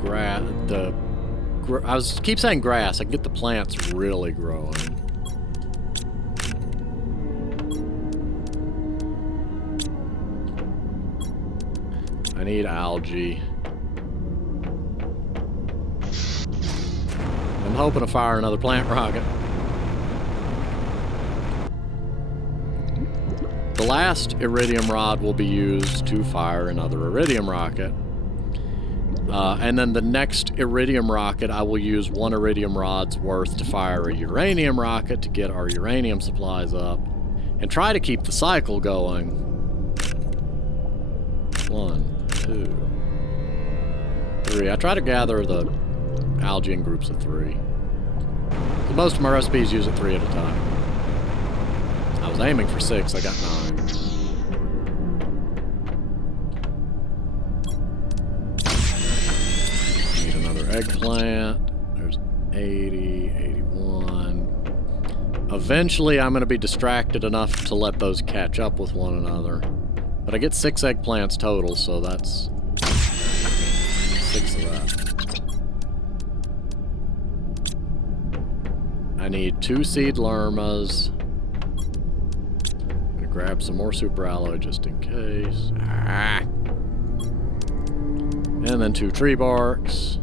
keep saying grass. I can get the plants really growing. I need algae. I'm hoping to fire another plant rocket. The last iridium rod will be used to fire another iridium rocket. And then the next iridium rocket, I will use 1 iridium rod's worth to fire a uranium rocket to get our uranium supplies up. And try to keep the cycle going. 1, 2, 3. I try to gather the algae in groups of 3. Most of my recipes use it 3 at a time. I was aiming for 6, I got 9. Need another eggplant. There's 80, 81. Eventually I'm going to be distracted enough to let those catch up with one another. But I get 6 eggplants total, so that's 6 of that. I need 2 seed lermas. I'm gonna grab some more super alloy just in case. And then 2 tree barks.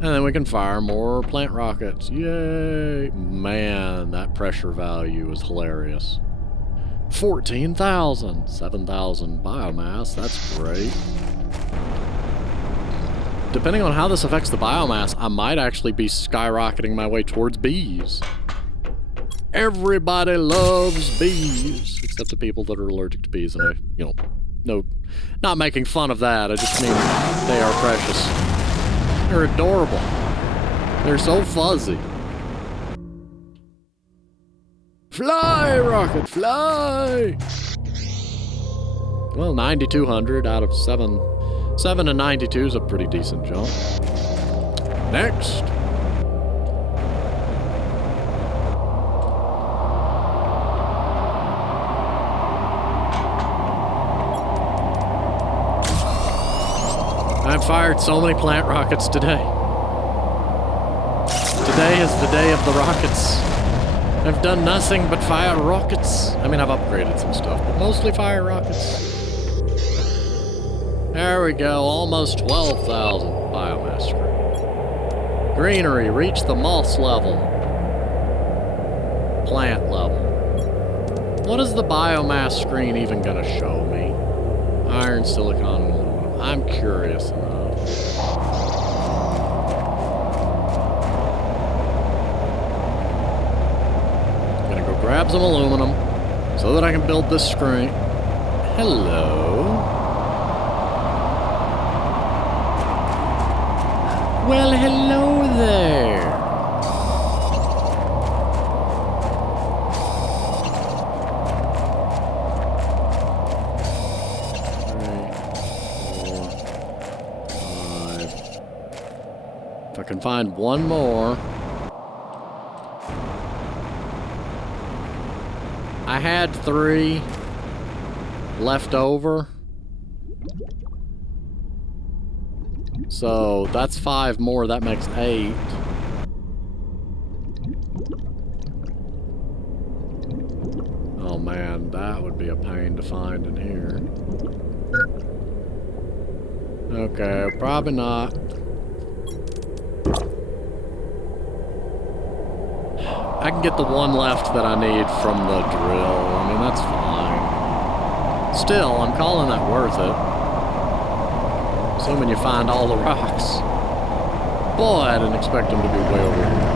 And then we can fire more plant rockets. Yay! Man, that pressure value is hilarious. 14,000! 7,000 biomass, that's great. Depending on how this affects the biomass, I might actually be skyrocketing my way towards bees. Everybody loves bees, except the people that are allergic to bees, and no, not making fun of that, I just mean they are precious. They're adorable. They're so fuzzy. Fly, rocket, fly! Well, 9,200 out of 7. 7 to 92 is a pretty decent jump. Next. I've fired so many plant rockets today. Today is the day of the rockets. I've done nothing but fire rockets. I mean, I've upgraded some stuff, but mostly fire rockets. There we go, almost 12,000 biomass screen. Greenery, reach the moss level. Plant level. What is the biomass screen even gonna show me? Iron, silicon, and aluminum. I'm curious enough. I'm gonna go grab some aluminum so that I can build this screen. Hello. Well, hello there. If I can find one more. I had 3 left over. So that's 5 more, that makes 8. Oh man, that would be a pain to find in here. Okay, probably not. I can get the 1 left that I need from the drill. I mean, that's fine. Still, I'm calling that worth it. Assuming you find all the rocks. Boy, I didn't expect them to be way over here.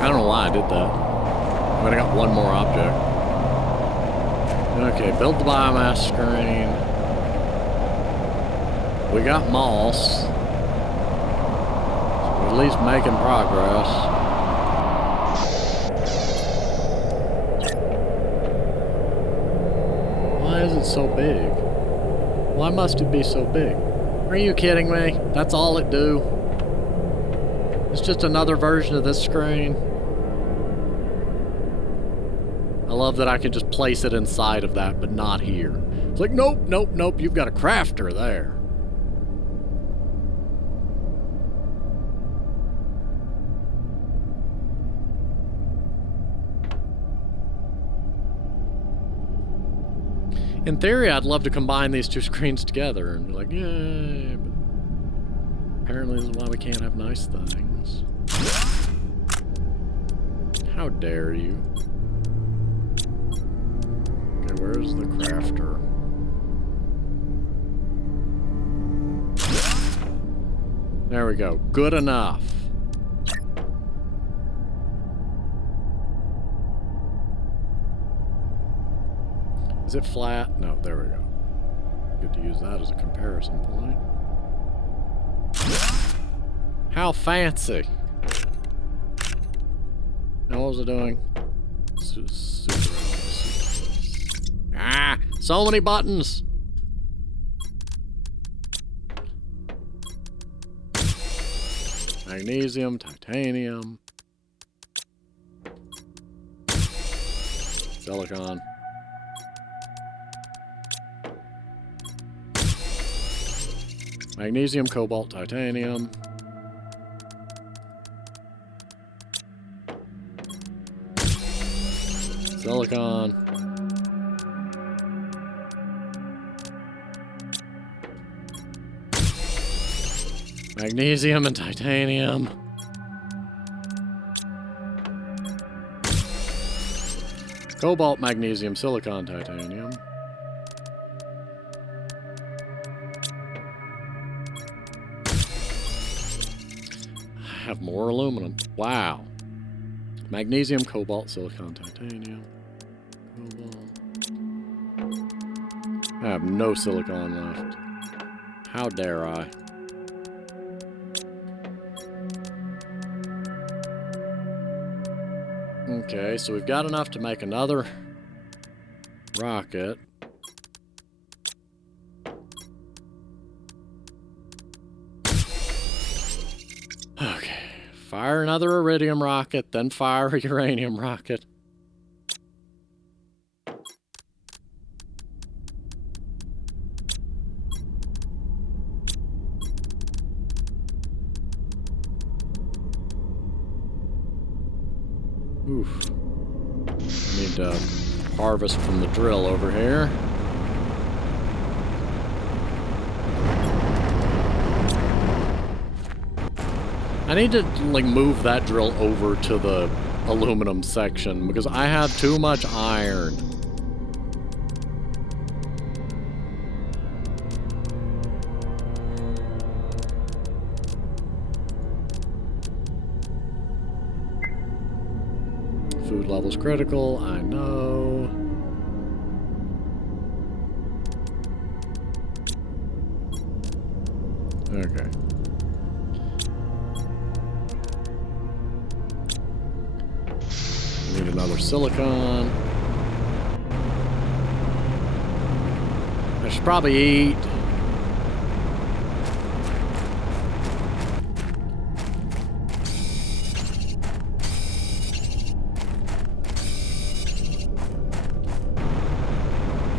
I don't know why I did that. But I got 1 more object. Okay, build the biomass screen. We got moss. So we're at least making progress. Why is it so big? Why must it be so big? Are you kidding me? That's all it do? It's just another version of this screen. I love that I can just place it inside of that, but not here. It's like, nope, nope, nope, you've got a crafter there. In theory, I'd love to combine these two screens together and be like, yay, but apparently this is why we can't have nice things. How dare you? Okay, where's the crafter? There we go. Good enough. Is it flat? No, there we go. Good to use that as a comparison point. How fancy! Now what was it doing? Ah! So many buttons! Magnesium, titanium. Silicon. Magnesium, cobalt, titanium. Silicon. Magnesium and titanium. Cobalt, magnesium, silicon, titanium. Have more aluminum. Wow. Magnesium, cobalt, silicon, titanium. Cobalt. I have no silicon left. How dare I? Okay, so we've got enough to make another rocket. Okay. Fire another iridium rocket, then fire a uranium rocket. Oof. I need to harvest from the drill over here. I need to, like, move that drill over to the aluminum section because I have too much iron. Food level's critical, I know. Okay. Need another silicon. I should probably eat.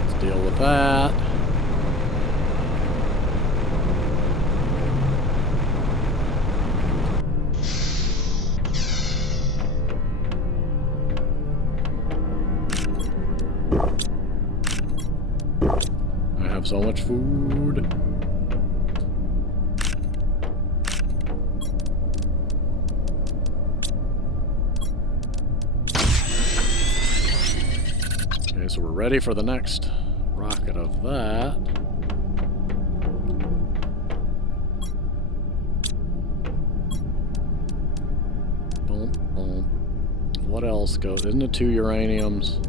Let's deal with that. So much food. Okay, so we're ready for the next rocket of that. Boom, boom. What else goes? Isn't it 2 uraniums?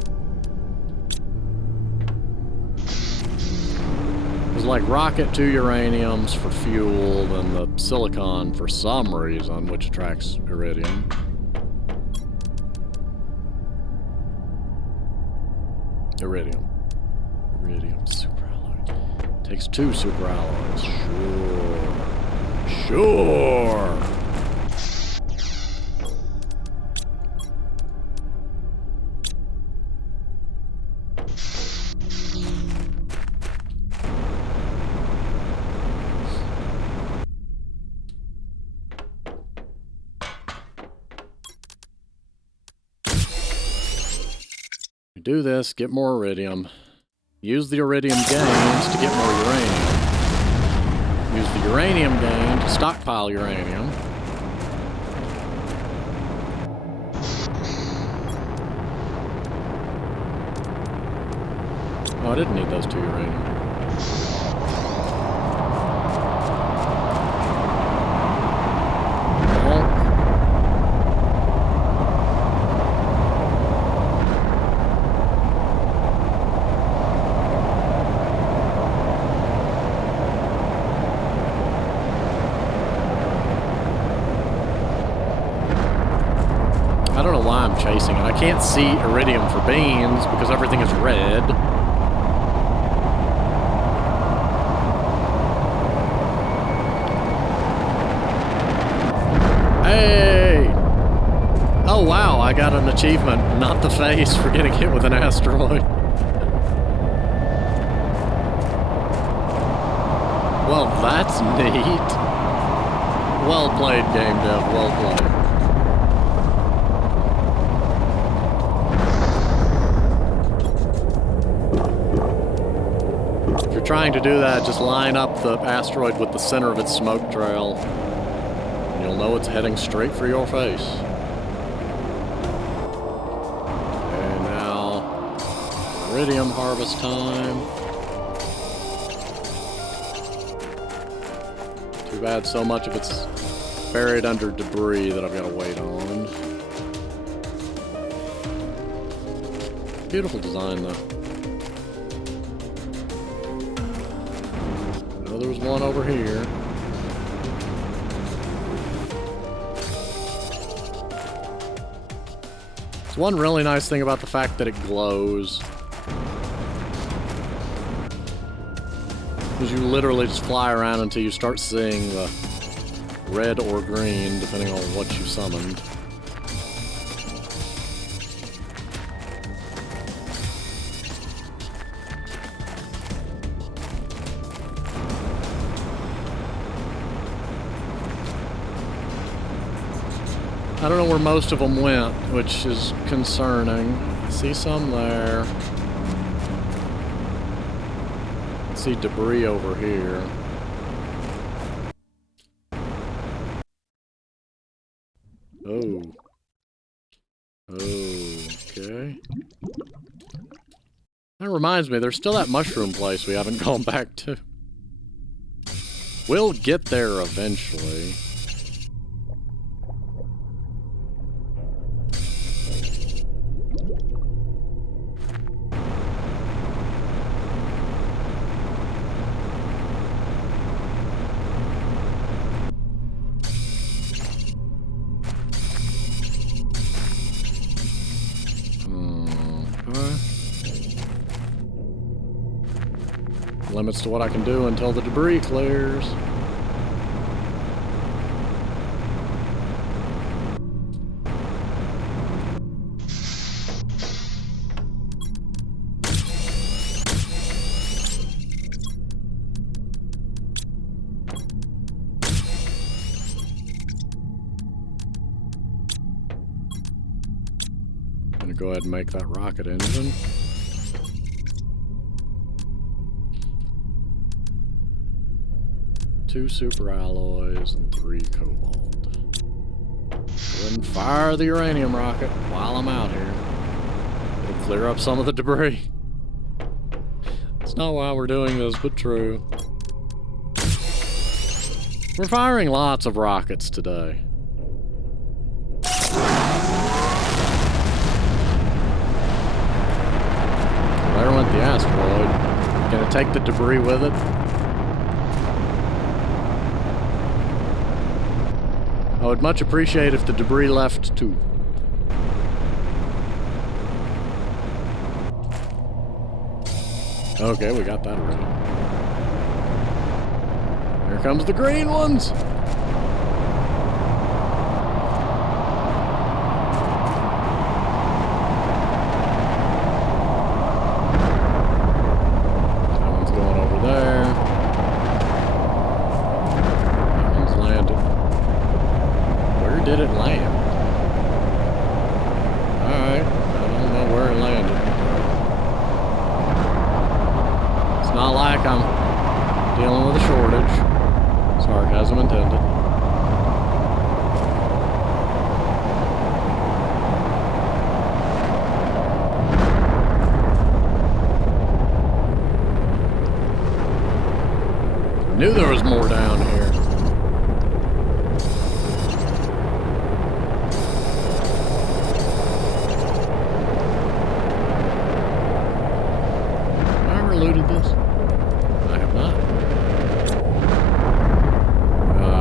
Like rocket 2 uraniums for fuel, then the silicon for some reason, which attracts iridium. Iridium. Iridium superalloy. Takes 2 superalloys. Sure. Do this, get more iridium. Use the iridium gains to get more uranium. Use the uranium gain to stockpile uranium. Oh, I didn't need those 2 uranium. I don't know why I'm chasing it. I can't see iridium for beans because everything is red. Hey! Oh wow, I got an achievement. Not the face for getting hit with an asteroid. Well, that's neat. Well played, game dev. Well played. Trying to do that, just line up the asteroid with the center of its smoke trail. And you'll know it's heading straight for your face. And now, iridium harvest time. Too bad so much of it's buried under debris that I've got to wait on. Beautiful design though. There was one over here. It's one really nice thing about the fact that it glows. Because you literally just fly around until you start seeing the red or green, depending on what you summoned. I don't know where most of them went, which is concerning. I see some there. I see debris over here. Oh. Okay. That reminds me, there's still that mushroom place we haven't gone back to. We'll get there eventually. Limits to what I can do until the debris clears. I'm gonna go ahead and make that rocket engine. Two super alloys and 3 cobalt. Go ahead and fire the uranium rocket while I'm out here. It'll clear up some of the debris. It's not why we're doing this, but true. We're firing lots of rockets today. There went the asteroid. Gonna take the debris with it. I would much appreciate if the debris left too. Okay, we got that ready. Here comes the green ones! That one's going over there. That one's landed. Where did it land? Alright, I don't know where it landed. It's not like I'm dealing with a shortage. Sarcasm intended. I knew there was more down here. Have I ever looted this? I have not.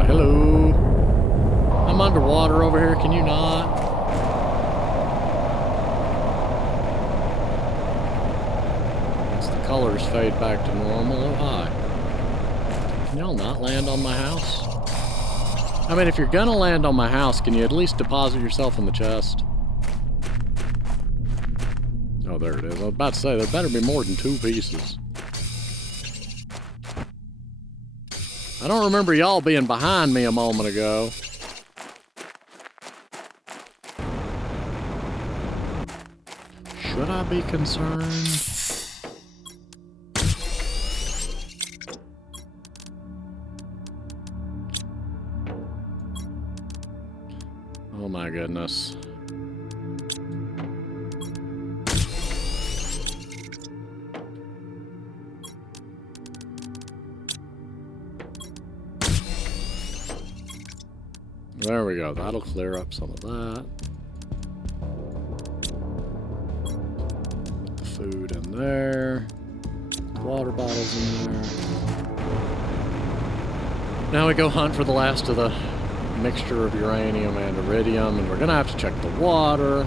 Hello. I'm underwater over here, can you not? Once the colors fade back to normal, oh hi. Can y'all not land on my house? I mean, if you're gonna land on my house, can you at least deposit yourself in the chest? Oh, there it is. I was about to say, there better be more than 2 pieces. I don't remember y'all being behind me a moment ago. Should I be concerned? Oh my goodness. There we go. That'll clear up some of that. The food in there. Water bottles in there. Now we go hunt for the last of the mixture of uranium and iridium, and we're gonna have to check the water.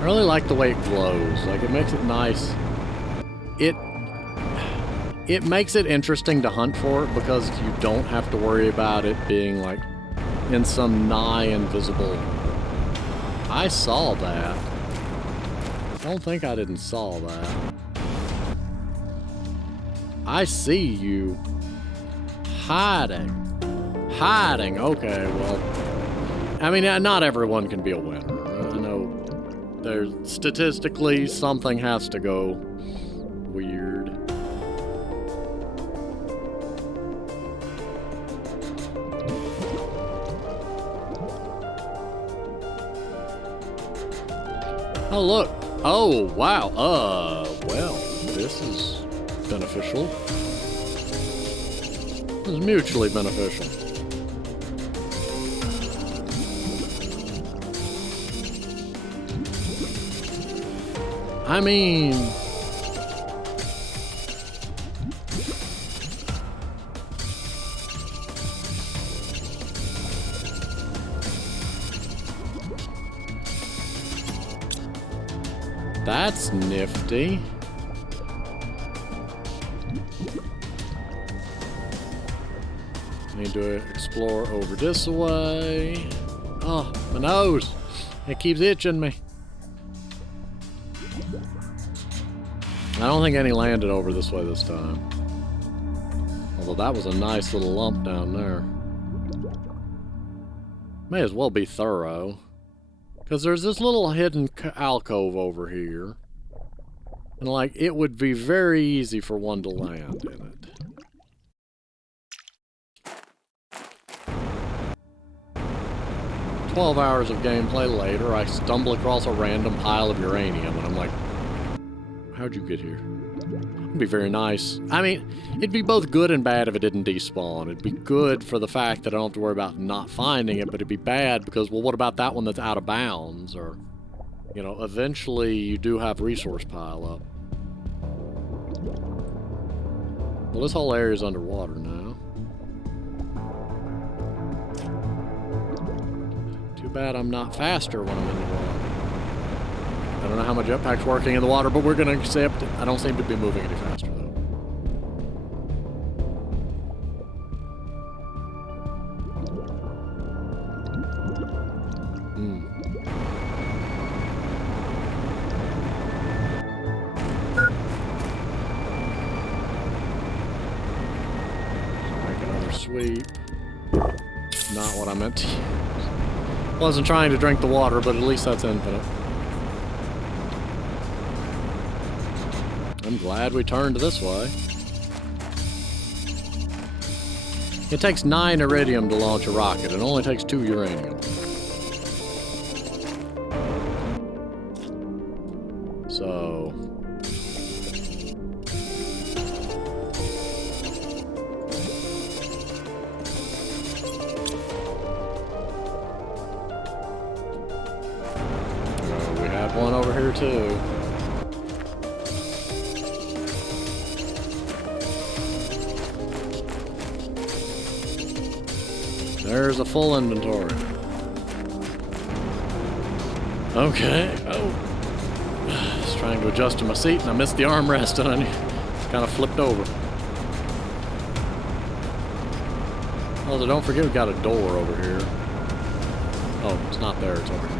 I really like the way it glows. Like, it makes it nice. It makes it interesting to hunt for it because you don't have to worry about it being like in some nigh invisible. I saw that. Don't think I didn't saw that. I see you hiding. Hiding. Okay, well, I mean, not everyone can be a winner. I know there's statistically something has to go weird. Oh, look. Oh, wow. Well, this is beneficial. This is mutually beneficial. I mean... that's nifty. Need to explore over this way. Oh, my nose. It keeps itching me. I don't think any landed over this way this time. Although that was a nice little lump down there. May as well be thorough. Because there's this little hidden alcove over here. And like, it would be very easy for one to land in it. "12 hours of gameplay later, I stumble across a random pile of uranium, and I'm like, how'd you get here?" It'd be very nice. I mean, it'd be both good and bad if it didn't despawn. It'd be good for the fact that I don't have to worry about not finding it, but it'd be bad because, well, what about that one that's out of bounds? Or, you know, eventually you do have resource pile up. Well, this whole area's underwater now. bad I'm not faster when I'm in the water. I don't know how my jetpack's working in the water, but we're gonna accept it. I don't seem to be moving any faster, though. Make another sweep. Not what I meant to use. Wasn't trying to drink the water, but at least that's infinite. I'm glad we turned this way. It takes 9 iridium to launch a rocket. It only takes 2 uranium. So... we have one over here too. There's a full inventory. Okay. Oh. Just trying to adjust to my seat and I missed the armrest and I kind of flipped over. Also, don't forget we've got a door over here. Oh, it's not there, it's over here.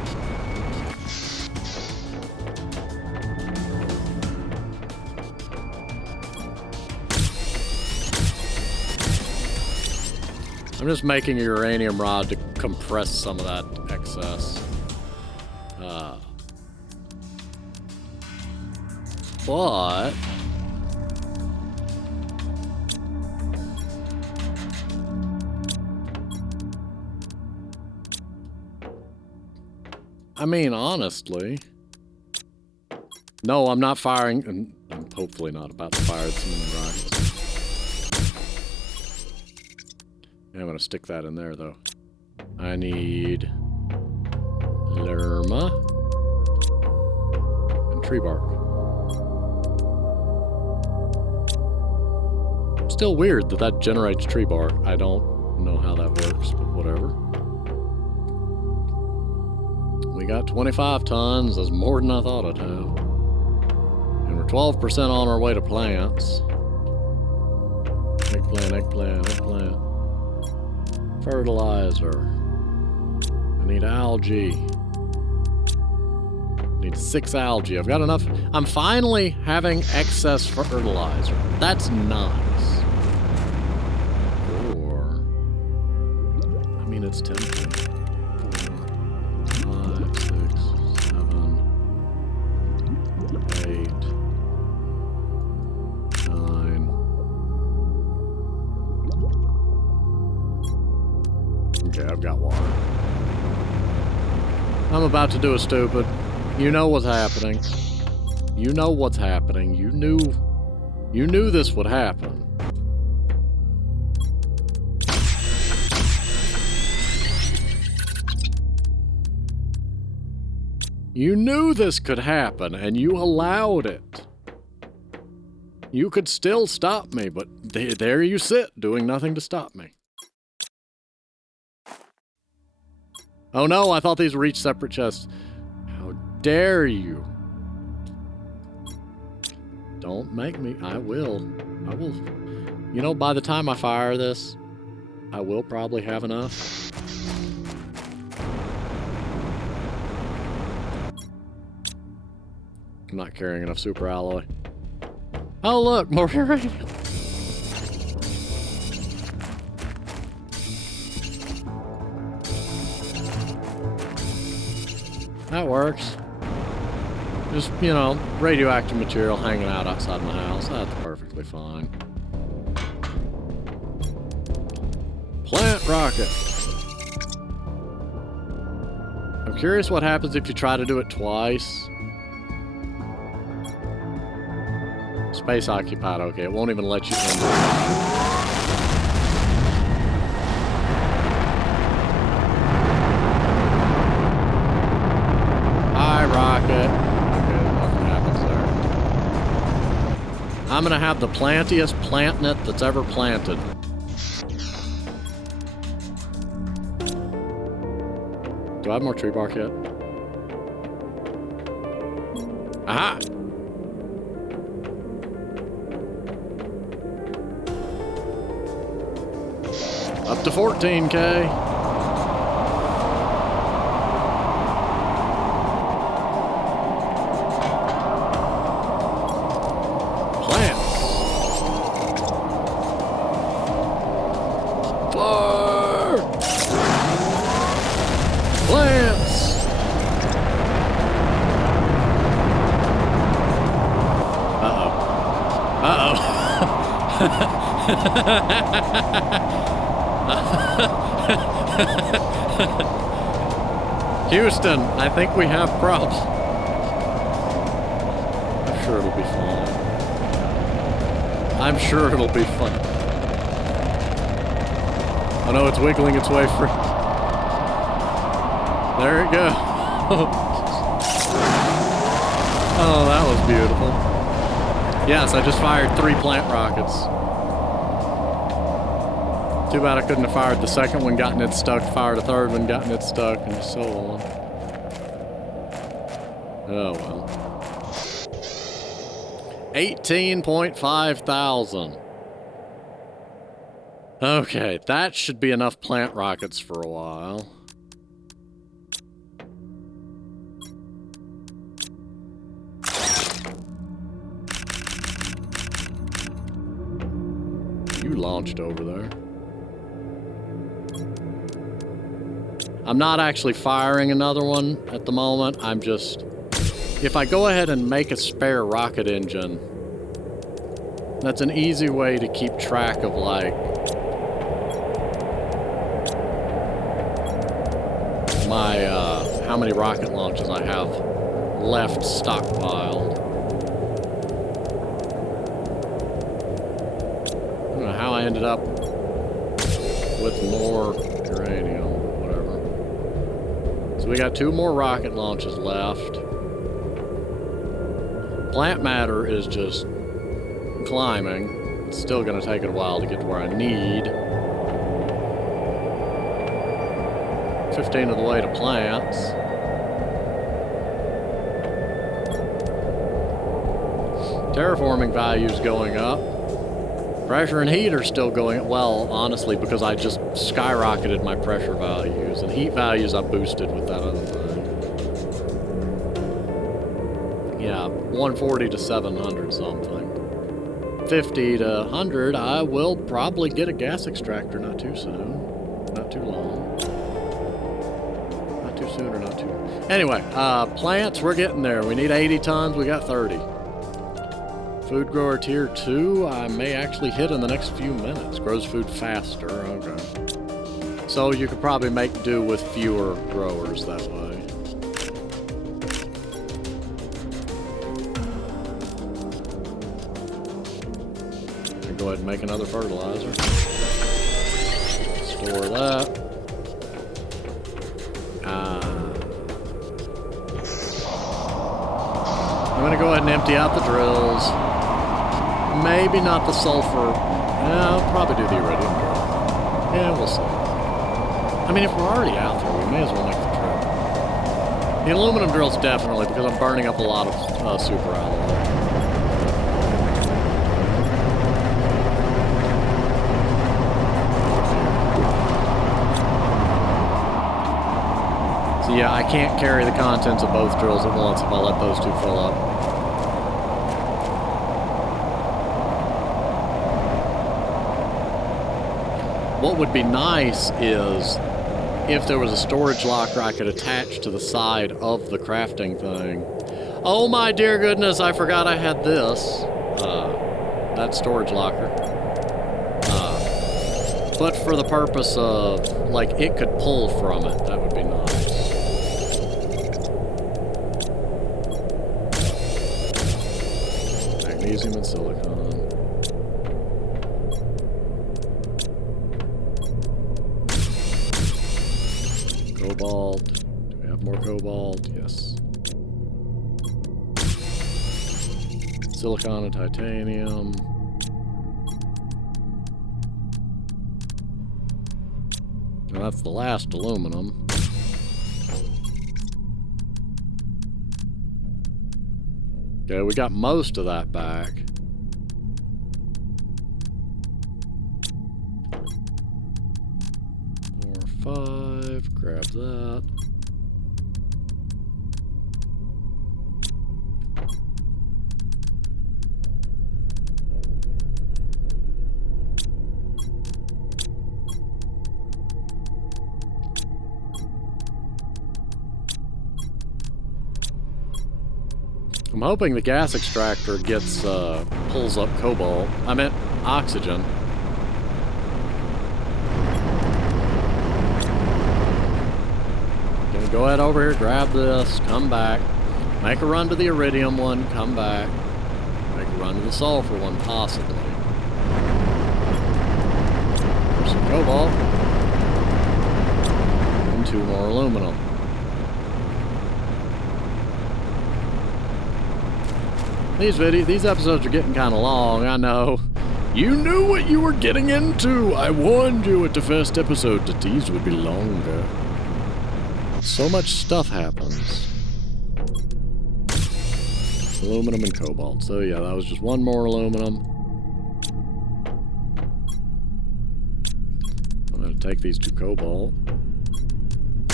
I'm just making a uranium rod to compress some of that excess. But... I mean, honestly... No, I'm not firing, and I'm hopefully not about to fire some of the rockets. I'm gonna stick that in there, though. I need... Lerma... and tree bark. Still weird that that generates tree bark. I don't know how that works, but whatever. We got 25 tons. That's more than I thought I'd have. And we're 12% on our way to plants. Eggplant, eggplant, eggplant. Fertilizer. I need algae. I need 6 algae. I've got enough. I'm finally having excess fertilizer. That's nice. I mean, it's tempting. 4, 5, 6, 7, 8, 9. Okay, I've got water. I'm about to do a stupid. You know what's happening. You know what's happening. You knew this would happen. You knew this could happen, and you allowed it. You could still stop me, but there you sit, doing nothing to stop me. Oh no, I thought these were each separate chests. How dare you? Don't make me. I will. I will. You know, by the time I fire this, I will probably have enough. I'm not carrying enough super alloy. Oh look, more uranium. That works. Just, you know, radioactive material hanging out outside my house. That's perfectly fine. Plant rocket. I'm curious what happens if you try to do it twice. Space occupied, okay, it won't even let you in. Hi, rocket. Okay, nothing happens there. I'm gonna have the plantiest plantnet that's ever planted. Do I have more tree bark yet? Aha! Up to 14K. Plants. Floor. Plants. Uh-oh. Houston, I think we have problems. I'm sure it'll be fine. I'm sure it'll be fun. Oh no, it's wiggling its way free. There it goes. Oh, that was beautiful. Yes, I just fired 3 plant rockets. Too bad I couldn't have fired the second one, gotten it stuck, fired a third one, gotten it stuck, and so on. Oh well. 18.5 thousand. Okay, that should be enough plant rockets for a while. You launched over there. I'm not actually firing another one at the moment. I'm just... If I go ahead and make a spare rocket engine, that's an easy way to keep track of, like, my, how many rocket launches I have left stockpiled. I don't know how I ended up with more uranium. So we got 2 more rocket launches left. Plant matter is just climbing. It's still going to take it a while to get to where I need. 15 of the way to plants. Terraforming values going up. Pressure and heat are still going, well, honestly, because I just skyrocketed my pressure values, and heat values I boosted with that other thing. Yeah, 140 to 700 something. 50 to 100, I will probably get a gas extractor not too soon. Not too long. Not too soon or not too long. Anyway, plants, we're getting there. We need 80 tons, we got 30. Food grower tier 2, I may actually hit in the next few minutes. Grows food faster, okay. So you could probably make do with fewer growers that way. I'll go ahead and make another fertilizer. Store that. I'm gonna go ahead and empty out the drills. Maybe not the sulfur. I'll probably do the iridium drill. Yeah, we'll see. I mean, if we're already out there, we may as well make the trip. The aluminum drills definitely, because I'm burning up a lot of super alloy. So yeah, I can't carry the contents of both drills at once if I let those 2 fill up. What would be nice is if there was a storage locker I could attach to the side of the crafting thing. Oh my dear goodness, I forgot I had this. That storage locker. But for the purpose of, like, it could pull from it, that would be nice. Magnesium and silicon. Cobalt. Do we have more cobalt? Yes. Silicon and titanium. Now that's the last aluminum. Okay, we got most of that back. Five, grab that. I'm hoping the gas extractor gets, pulls up cobalt. I meant oxygen. Gonna go ahead over here, grab this, come back. Make a run to the iridium one, come back. Make a run to the sulfur one, possibly. There's some cobalt. And 2 more aluminum. These episodes are getting kind of long, I know. You knew what you were getting into. I warned you at the first episode that these would be longer. So much stuff happens. Aluminum and cobalt. So yeah, that was just 1 more aluminum. I'm gonna take these 2 cobalt.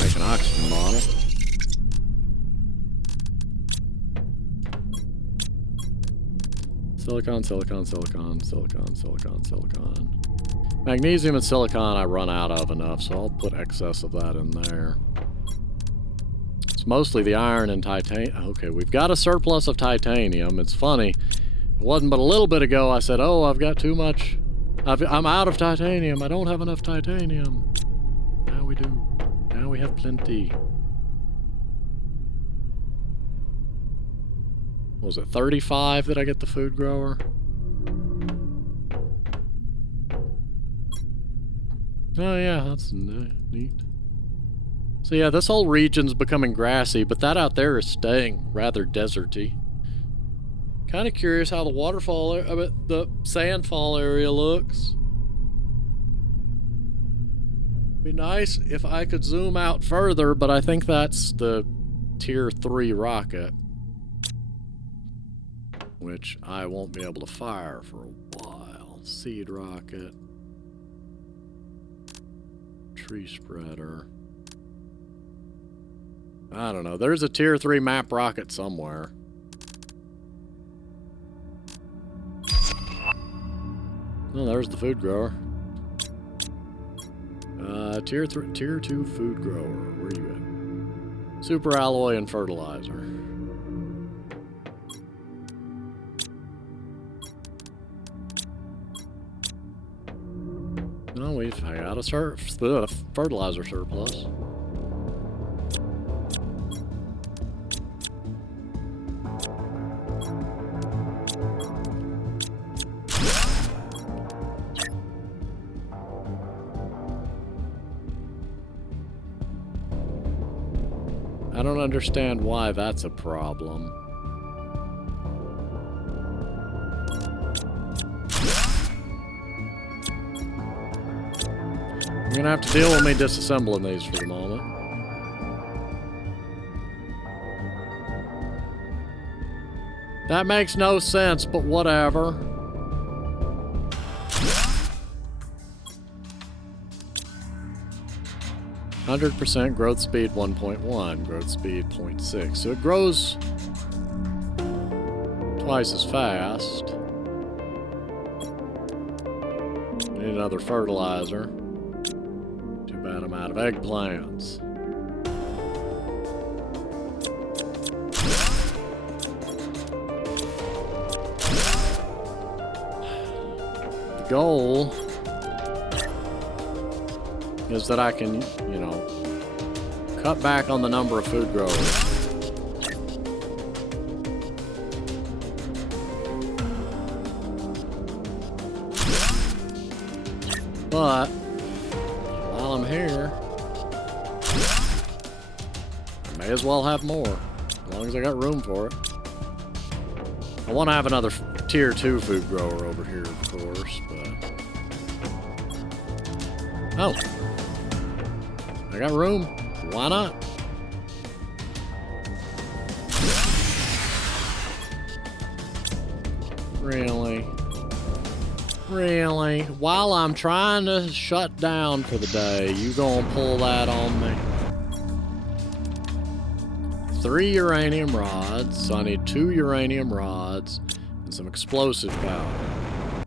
Make an oxygen model. Silicon, silicon, silicon, silicon, silicon, silicon. Magnesium and silicon I run out of enough, so I'll put excess of that in there. It's mostly the iron and titanium. Okay, we've got a surplus of titanium. It's funny. It wasn't but a little bit ago I said, oh, I've got too much. I'm out of titanium. I don't have enough titanium. Now we do. Now we have plenty. What was it, 35 that I get the food grower? Oh yeah, that's neat. So yeah, this whole region's becoming grassy, but that out there is staying rather deserty. Kind of curious how the waterfall, the sandfall area looks. Be nice if I could zoom out further, but I think that's the tier 3 rocket, which I won't be able to fire for a while. Seed rocket. Tree spreader. I don't know. There's a tier 3 map rocket somewhere. Oh, there's the food grower. Tier 2 food grower. Where are you at? Super alloy and fertilizer. No, we've got a fertilizer surplus. I don't understand why that's a problem. You're gonna have to deal with me disassembling these for the moment. That makes no sense, but whatever. %, growth speed 1.1, growth speed 0.6. So it grows twice as fast. Need another fertilizer. Too bad I'm out of eggplants. The goal is that I can, you know, cut back on the number of food growers. But while I'm here, I may as well have more, as long as I got room for it. I want to have another tier 2 food grower over here, of course, but... Oh. I got room. Why not? Really? Really? While I'm trying to shut down for the day, you gonna pull that on me? 3 uranium rods, so I need 2 uranium rods and some explosive powder.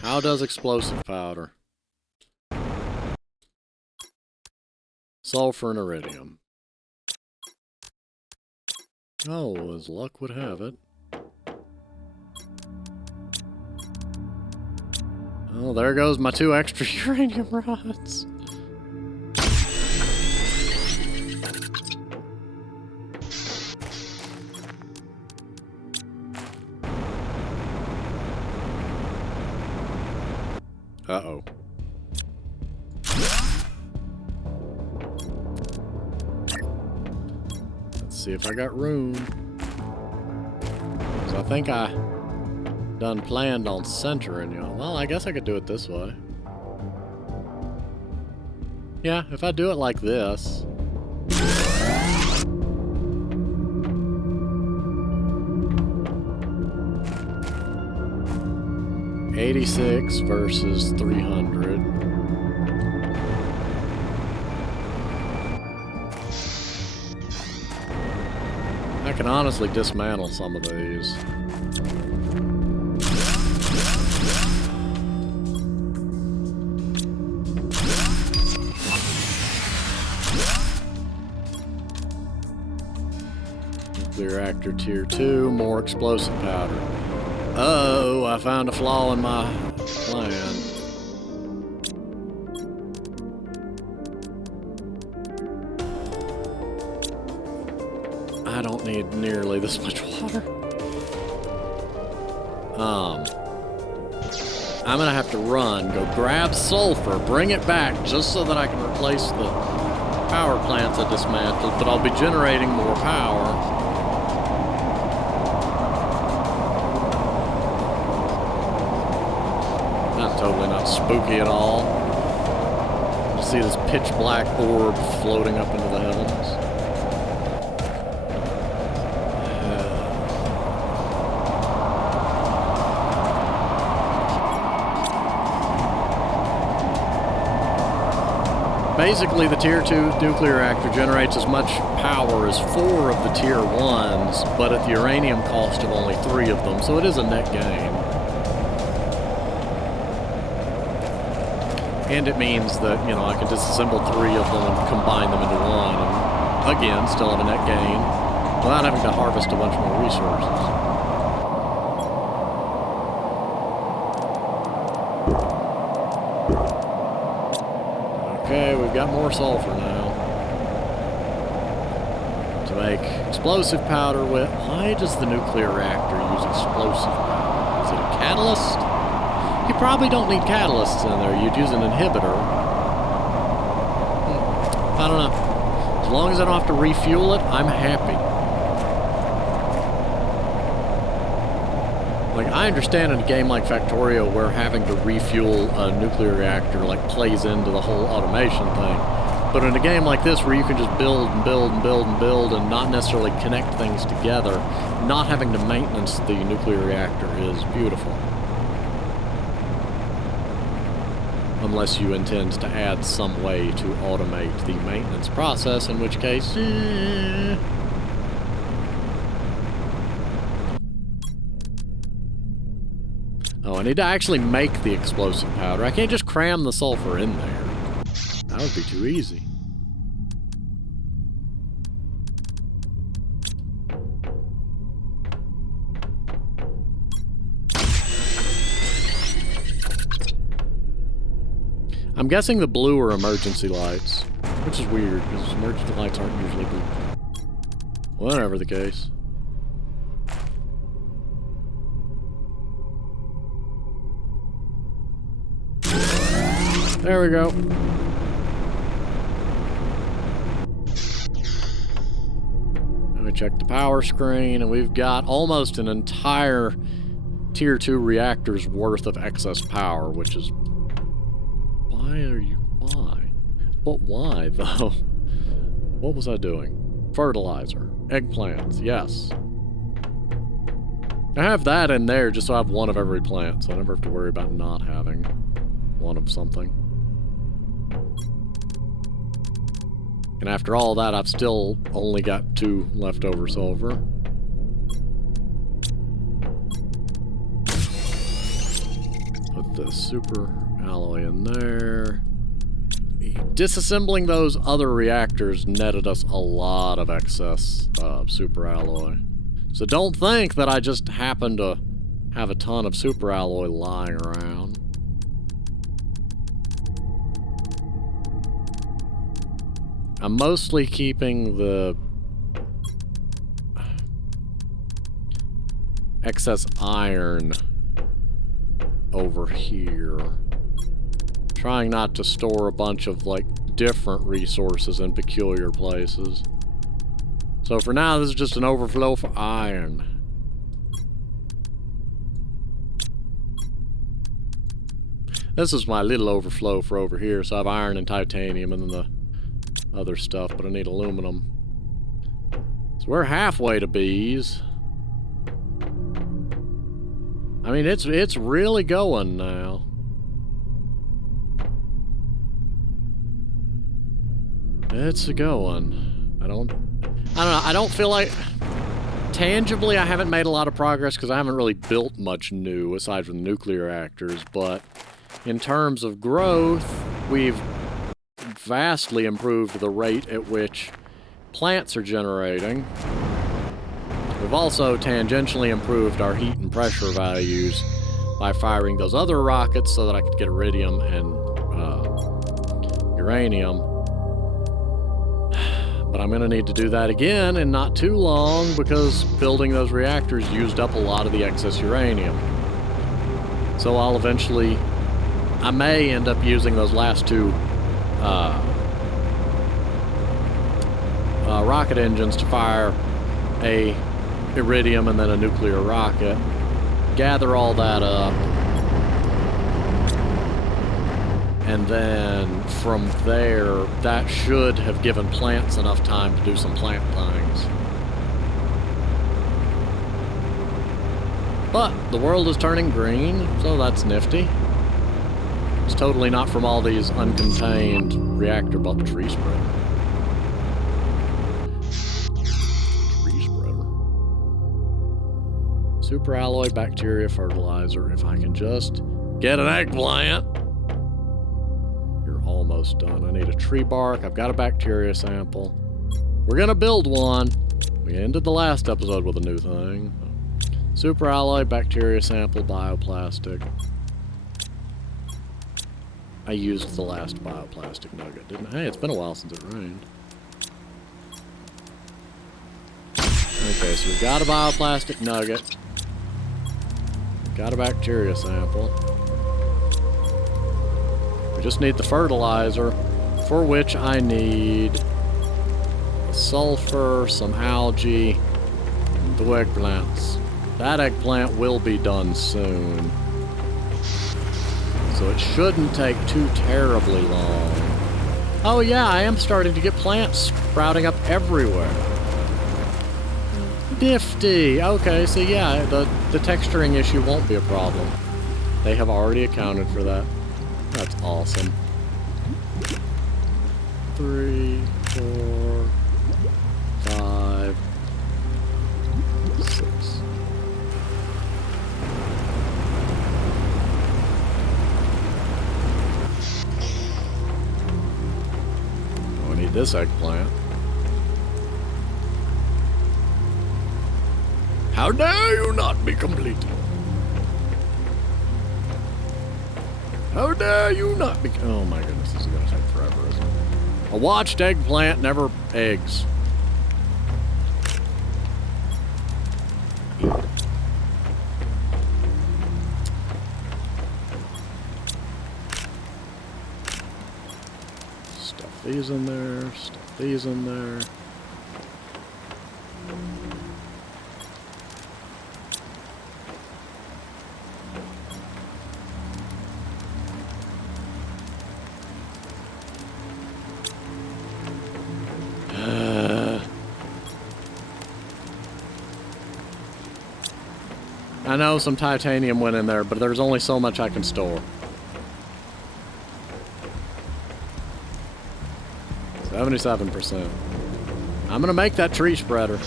How does explosive powder? Sulfur and iridium. Oh, as luck would have it. Oh, there goes my 2 extra uranium rods. Uh-oh. Let's see if I got room. Because I think I done planned on centering, you know. Well, I guess I could do it this way. Yeah, if I do it like this. $86 versus 300. I can honestly dismantle some of these. Nuclear reactor tier 2, more explosive powder. Uh-oh, I found a flaw in my plan. I don't need nearly this much water. I'm gonna have to run, go grab sulfur, bring it back just so that I can replace the power plants I dismantled, but I'll be generating more power. Totally not spooky at all. You see this pitch black orb floating up into the heavens. Basically, the tier 2 nuclear reactor generates as much power as 4 of the tier 1s, but at the uranium cost of only 3 of them, so it is a net gain. And it means that, you know, I can disassemble 3 of them and combine them into 1, and again, still have a net gain, without having to harvest a bunch more resources. Okay, we've got more sulfur now. To make explosive powder with... Why does the nuclear reactor use explosive powder? Is it a catalyst? You probably don't need catalysts in there. You'd use an inhibitor. I don't know. As long as I don't have to refuel it, I'm happy. Like, I understand in a game like Factorio where having to refuel a nuclear reactor, like, plays into the whole automation thing. But in a game like this where you can just build and build and build and build and not necessarily connect things together, not having to maintenance the nuclear reactor is beautiful. Unless you intend to add some way to automate the maintenance process, in which case... Oh, I need to actually make the explosive powder. I can't just cram the sulfur in there. That would be too easy. I'm guessing the blue are emergency lights, which is weird, because emergency lights aren't usually blue. Whatever the case. There we go. Let me check the power screen, and we've got almost an entire Tier 2 reactor's worth of excess power, which is... Why? But why, though? What was I doing? Fertilizer. Eggplants, yes. I have that in there just so I have one of every plant, so I never have to worry about not having one of something. And after all that, I've still only got 2 leftover silver. Put the super alloy in there. Disassembling those other reactors netted us a lot of excess super alloy. So don't think that I just happen to have a ton of super alloy lying around. I'm mostly keeping the excess iron over here. Trying not to store a bunch of, like, different resources in peculiar places. So for now, this is just an overflow for iron. This is my little overflow for over here, so I have iron and titanium and then the other stuff, but I need aluminum. So we're halfway to bees. I mean, it's really going now. It's going. I don't know. I don't feel like... Tangibly, I haven't made a lot of progress because I haven't really built much new aside from the nuclear reactors, but in terms of growth, we've vastly improved the rate at which plants are generating. We've also tangentially improved our heat and pressure values by firing those other rockets so that I could get iridium and uranium. But I'm going to need to do that again in not too long because building those reactors used up a lot of the excess uranium. So I'll eventually... I may end up using those last 2 rocket engines to fire a iridium and then a nuclear rocket. Gather all that up. And then from there, that should have given plants enough time to do some plant things. But the world is turning green, so that's nifty. It's totally not from all these uncontained reactor tree spreader. Tree spreader. Super alloy bacteria fertilizer. If I can just get an eggplant. Almost done. I need a tree bark. I've got a bacteria sample. We're gonna build one. We ended the last episode with a new thing. Super alloy, bacteria sample, bioplastic. I used the last bioplastic nugget, didn't I? Hey, it's been a while since it rained. Okay, so we've got a bioplastic nugget. Got a bacteria sample. We just need the fertilizer, for which I need the sulfur, some algae, and the eggplants. That eggplant will be done soon. So it shouldn't take too terribly long. Oh yeah, I am starting to get plants sprouting up everywhere. Nifty! Okay, so yeah, the texturing issue won't be a problem. They have already accounted for that. That's awesome. 3, 4, 5, 6. Oh, I need this eggplant. How dare you not be complete? How dare you not be... Oh my goodness, this is gonna take forever, isn't it? A watched eggplant never eggs. Stuff these in there, stuff these in there. I know some titanium went in there, but there's only so much I can store. 77%. I'm gonna make that tree spreader.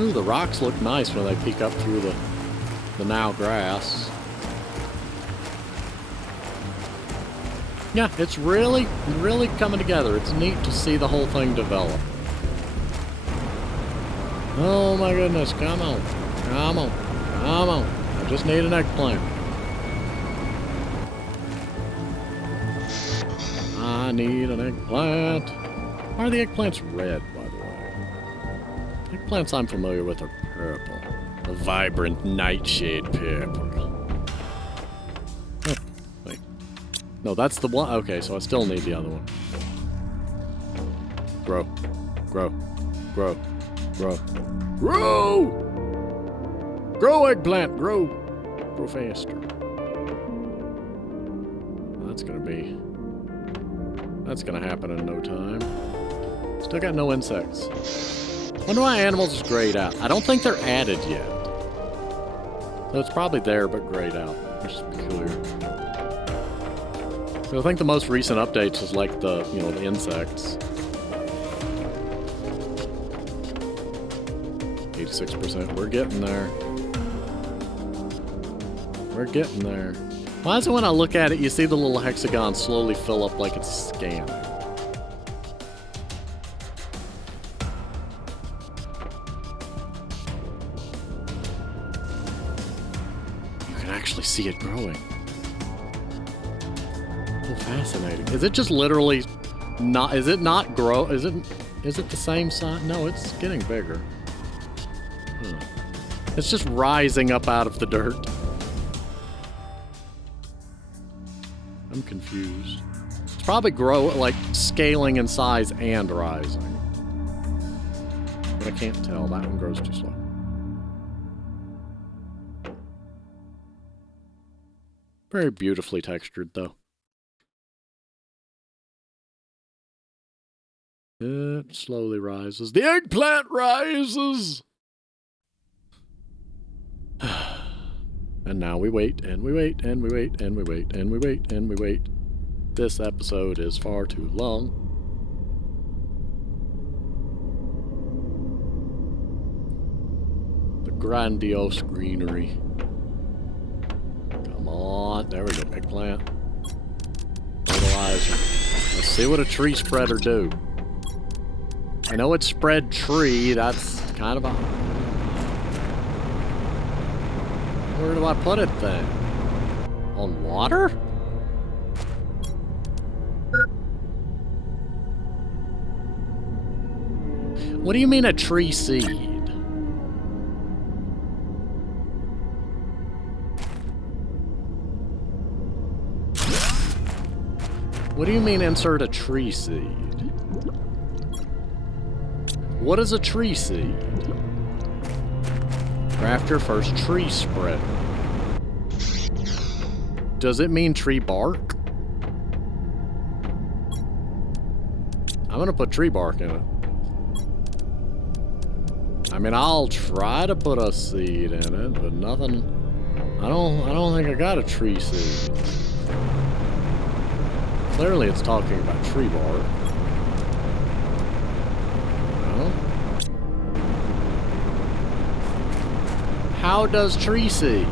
Ooh, the rocks look nice when they peek up through the now grass. Yeah, it's really coming together. It's neat to see the whole thing develop. Oh my goodness, come on. Come on. Come on. I just need an eggplant. I need an eggplant. Why are the eggplants red, by the way? Eggplants I'm familiar with are purple. A vibrant nightshade purple. Oh, wait. No, that's the one. Okay, so I still need the other one. Grow. Grow. Grow. Grow. Grow! Grow, eggplant! Grow! Grow faster. That's gonna happen in no time. Still got no insects. Wonder why animals is grayed out. I don't think they're added yet. So it's probably there, but grayed out. Which is peculiar. So I think the most recent updates is like the insects. 86%. We're getting there. We're getting there. Why is it when I look at it, you see the little hexagon slowly fill up like it's scanning? You can actually see it growing. Oh, fascinating. Is it just literally not, is it not grow, is it the same size? No, it's getting bigger. It's just rising up out of the dirt. I'm confused. It's probably like scaling in size and rising. But I can't tell. That one grows too slow. Very beautifully textured, though. It slowly rises. The eggplant rises! And now we wait, and we wait, and we wait, and we wait, and we wait, and we wait. This episode is far too long. The Grandiose Greenery. Come on. There we go. Eggplant. Fertilizer. Let's see what a tree spreader do. I know it's spread tree. That's kind of a... Where do I put it then? On water? What do you mean a tree seed? What do you mean insert a tree seed? What is a tree seed? Craft your first tree spreader. Does it mean tree bark? I'm gonna put tree bark in it. I mean, I'll try to put a seed in it, but nothing. I don't think I got a tree seed. Clearly, it's talking about tree bark. No. How does tree seed?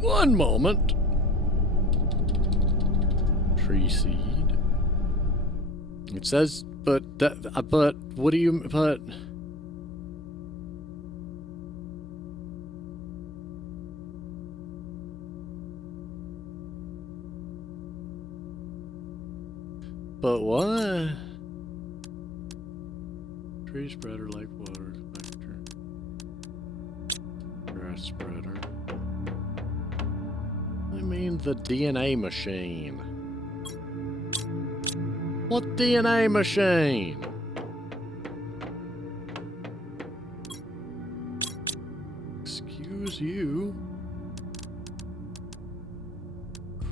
One moment. Tree seed. It says, but what do you put? But what? Tree spreader, like water, vector. Grass spreader. I mean the DNA machine. What DNA machine? Excuse you.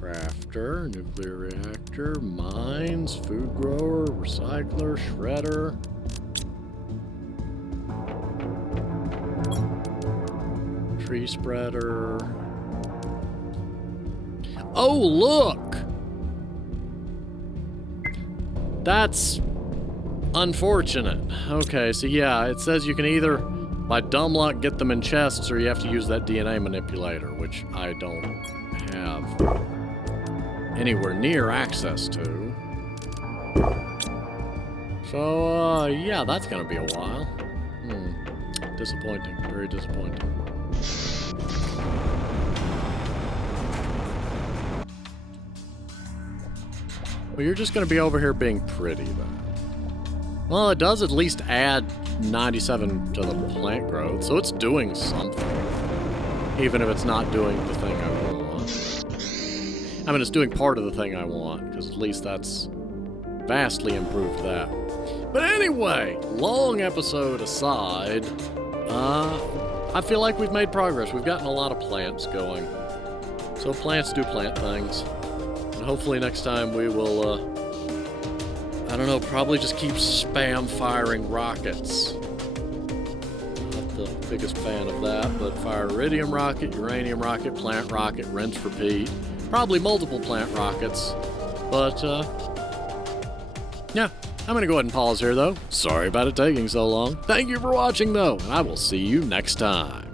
Crafter, nuclear reactor, mines, food grower, recycler, shredder. Tree spreader. Oh, look! That's unfortunate. Okay, so yeah, it says you can either, by dumb luck, get them in chests, or you have to use that DNA manipulator, which I don't have anywhere near access to. So, yeah, that's gonna be a while. Disappointing. Very disappointing. Well, you're just gonna be over here being pretty, then. Well, it does at least add 97 to the plant growth, so it's doing something. Even if it's not doing the thing I want. I mean, it's doing part of the thing I want, because at least that's vastly improved that. But anyway, long episode aside, I feel like we've made progress. We've gotten a lot of plants going. So plants do plant things. And hopefully next time we will, I don't know, probably just keep spam firing rockets. Not the biggest fan of that, but fire iridium rocket, uranium rocket, plant rocket, rinse, repeat. Probably multiple plant rockets. But, yeah, I'm gonna go ahead and pause here, though. Sorry about it taking so long. Thank you for watching, though, and I will see you next time.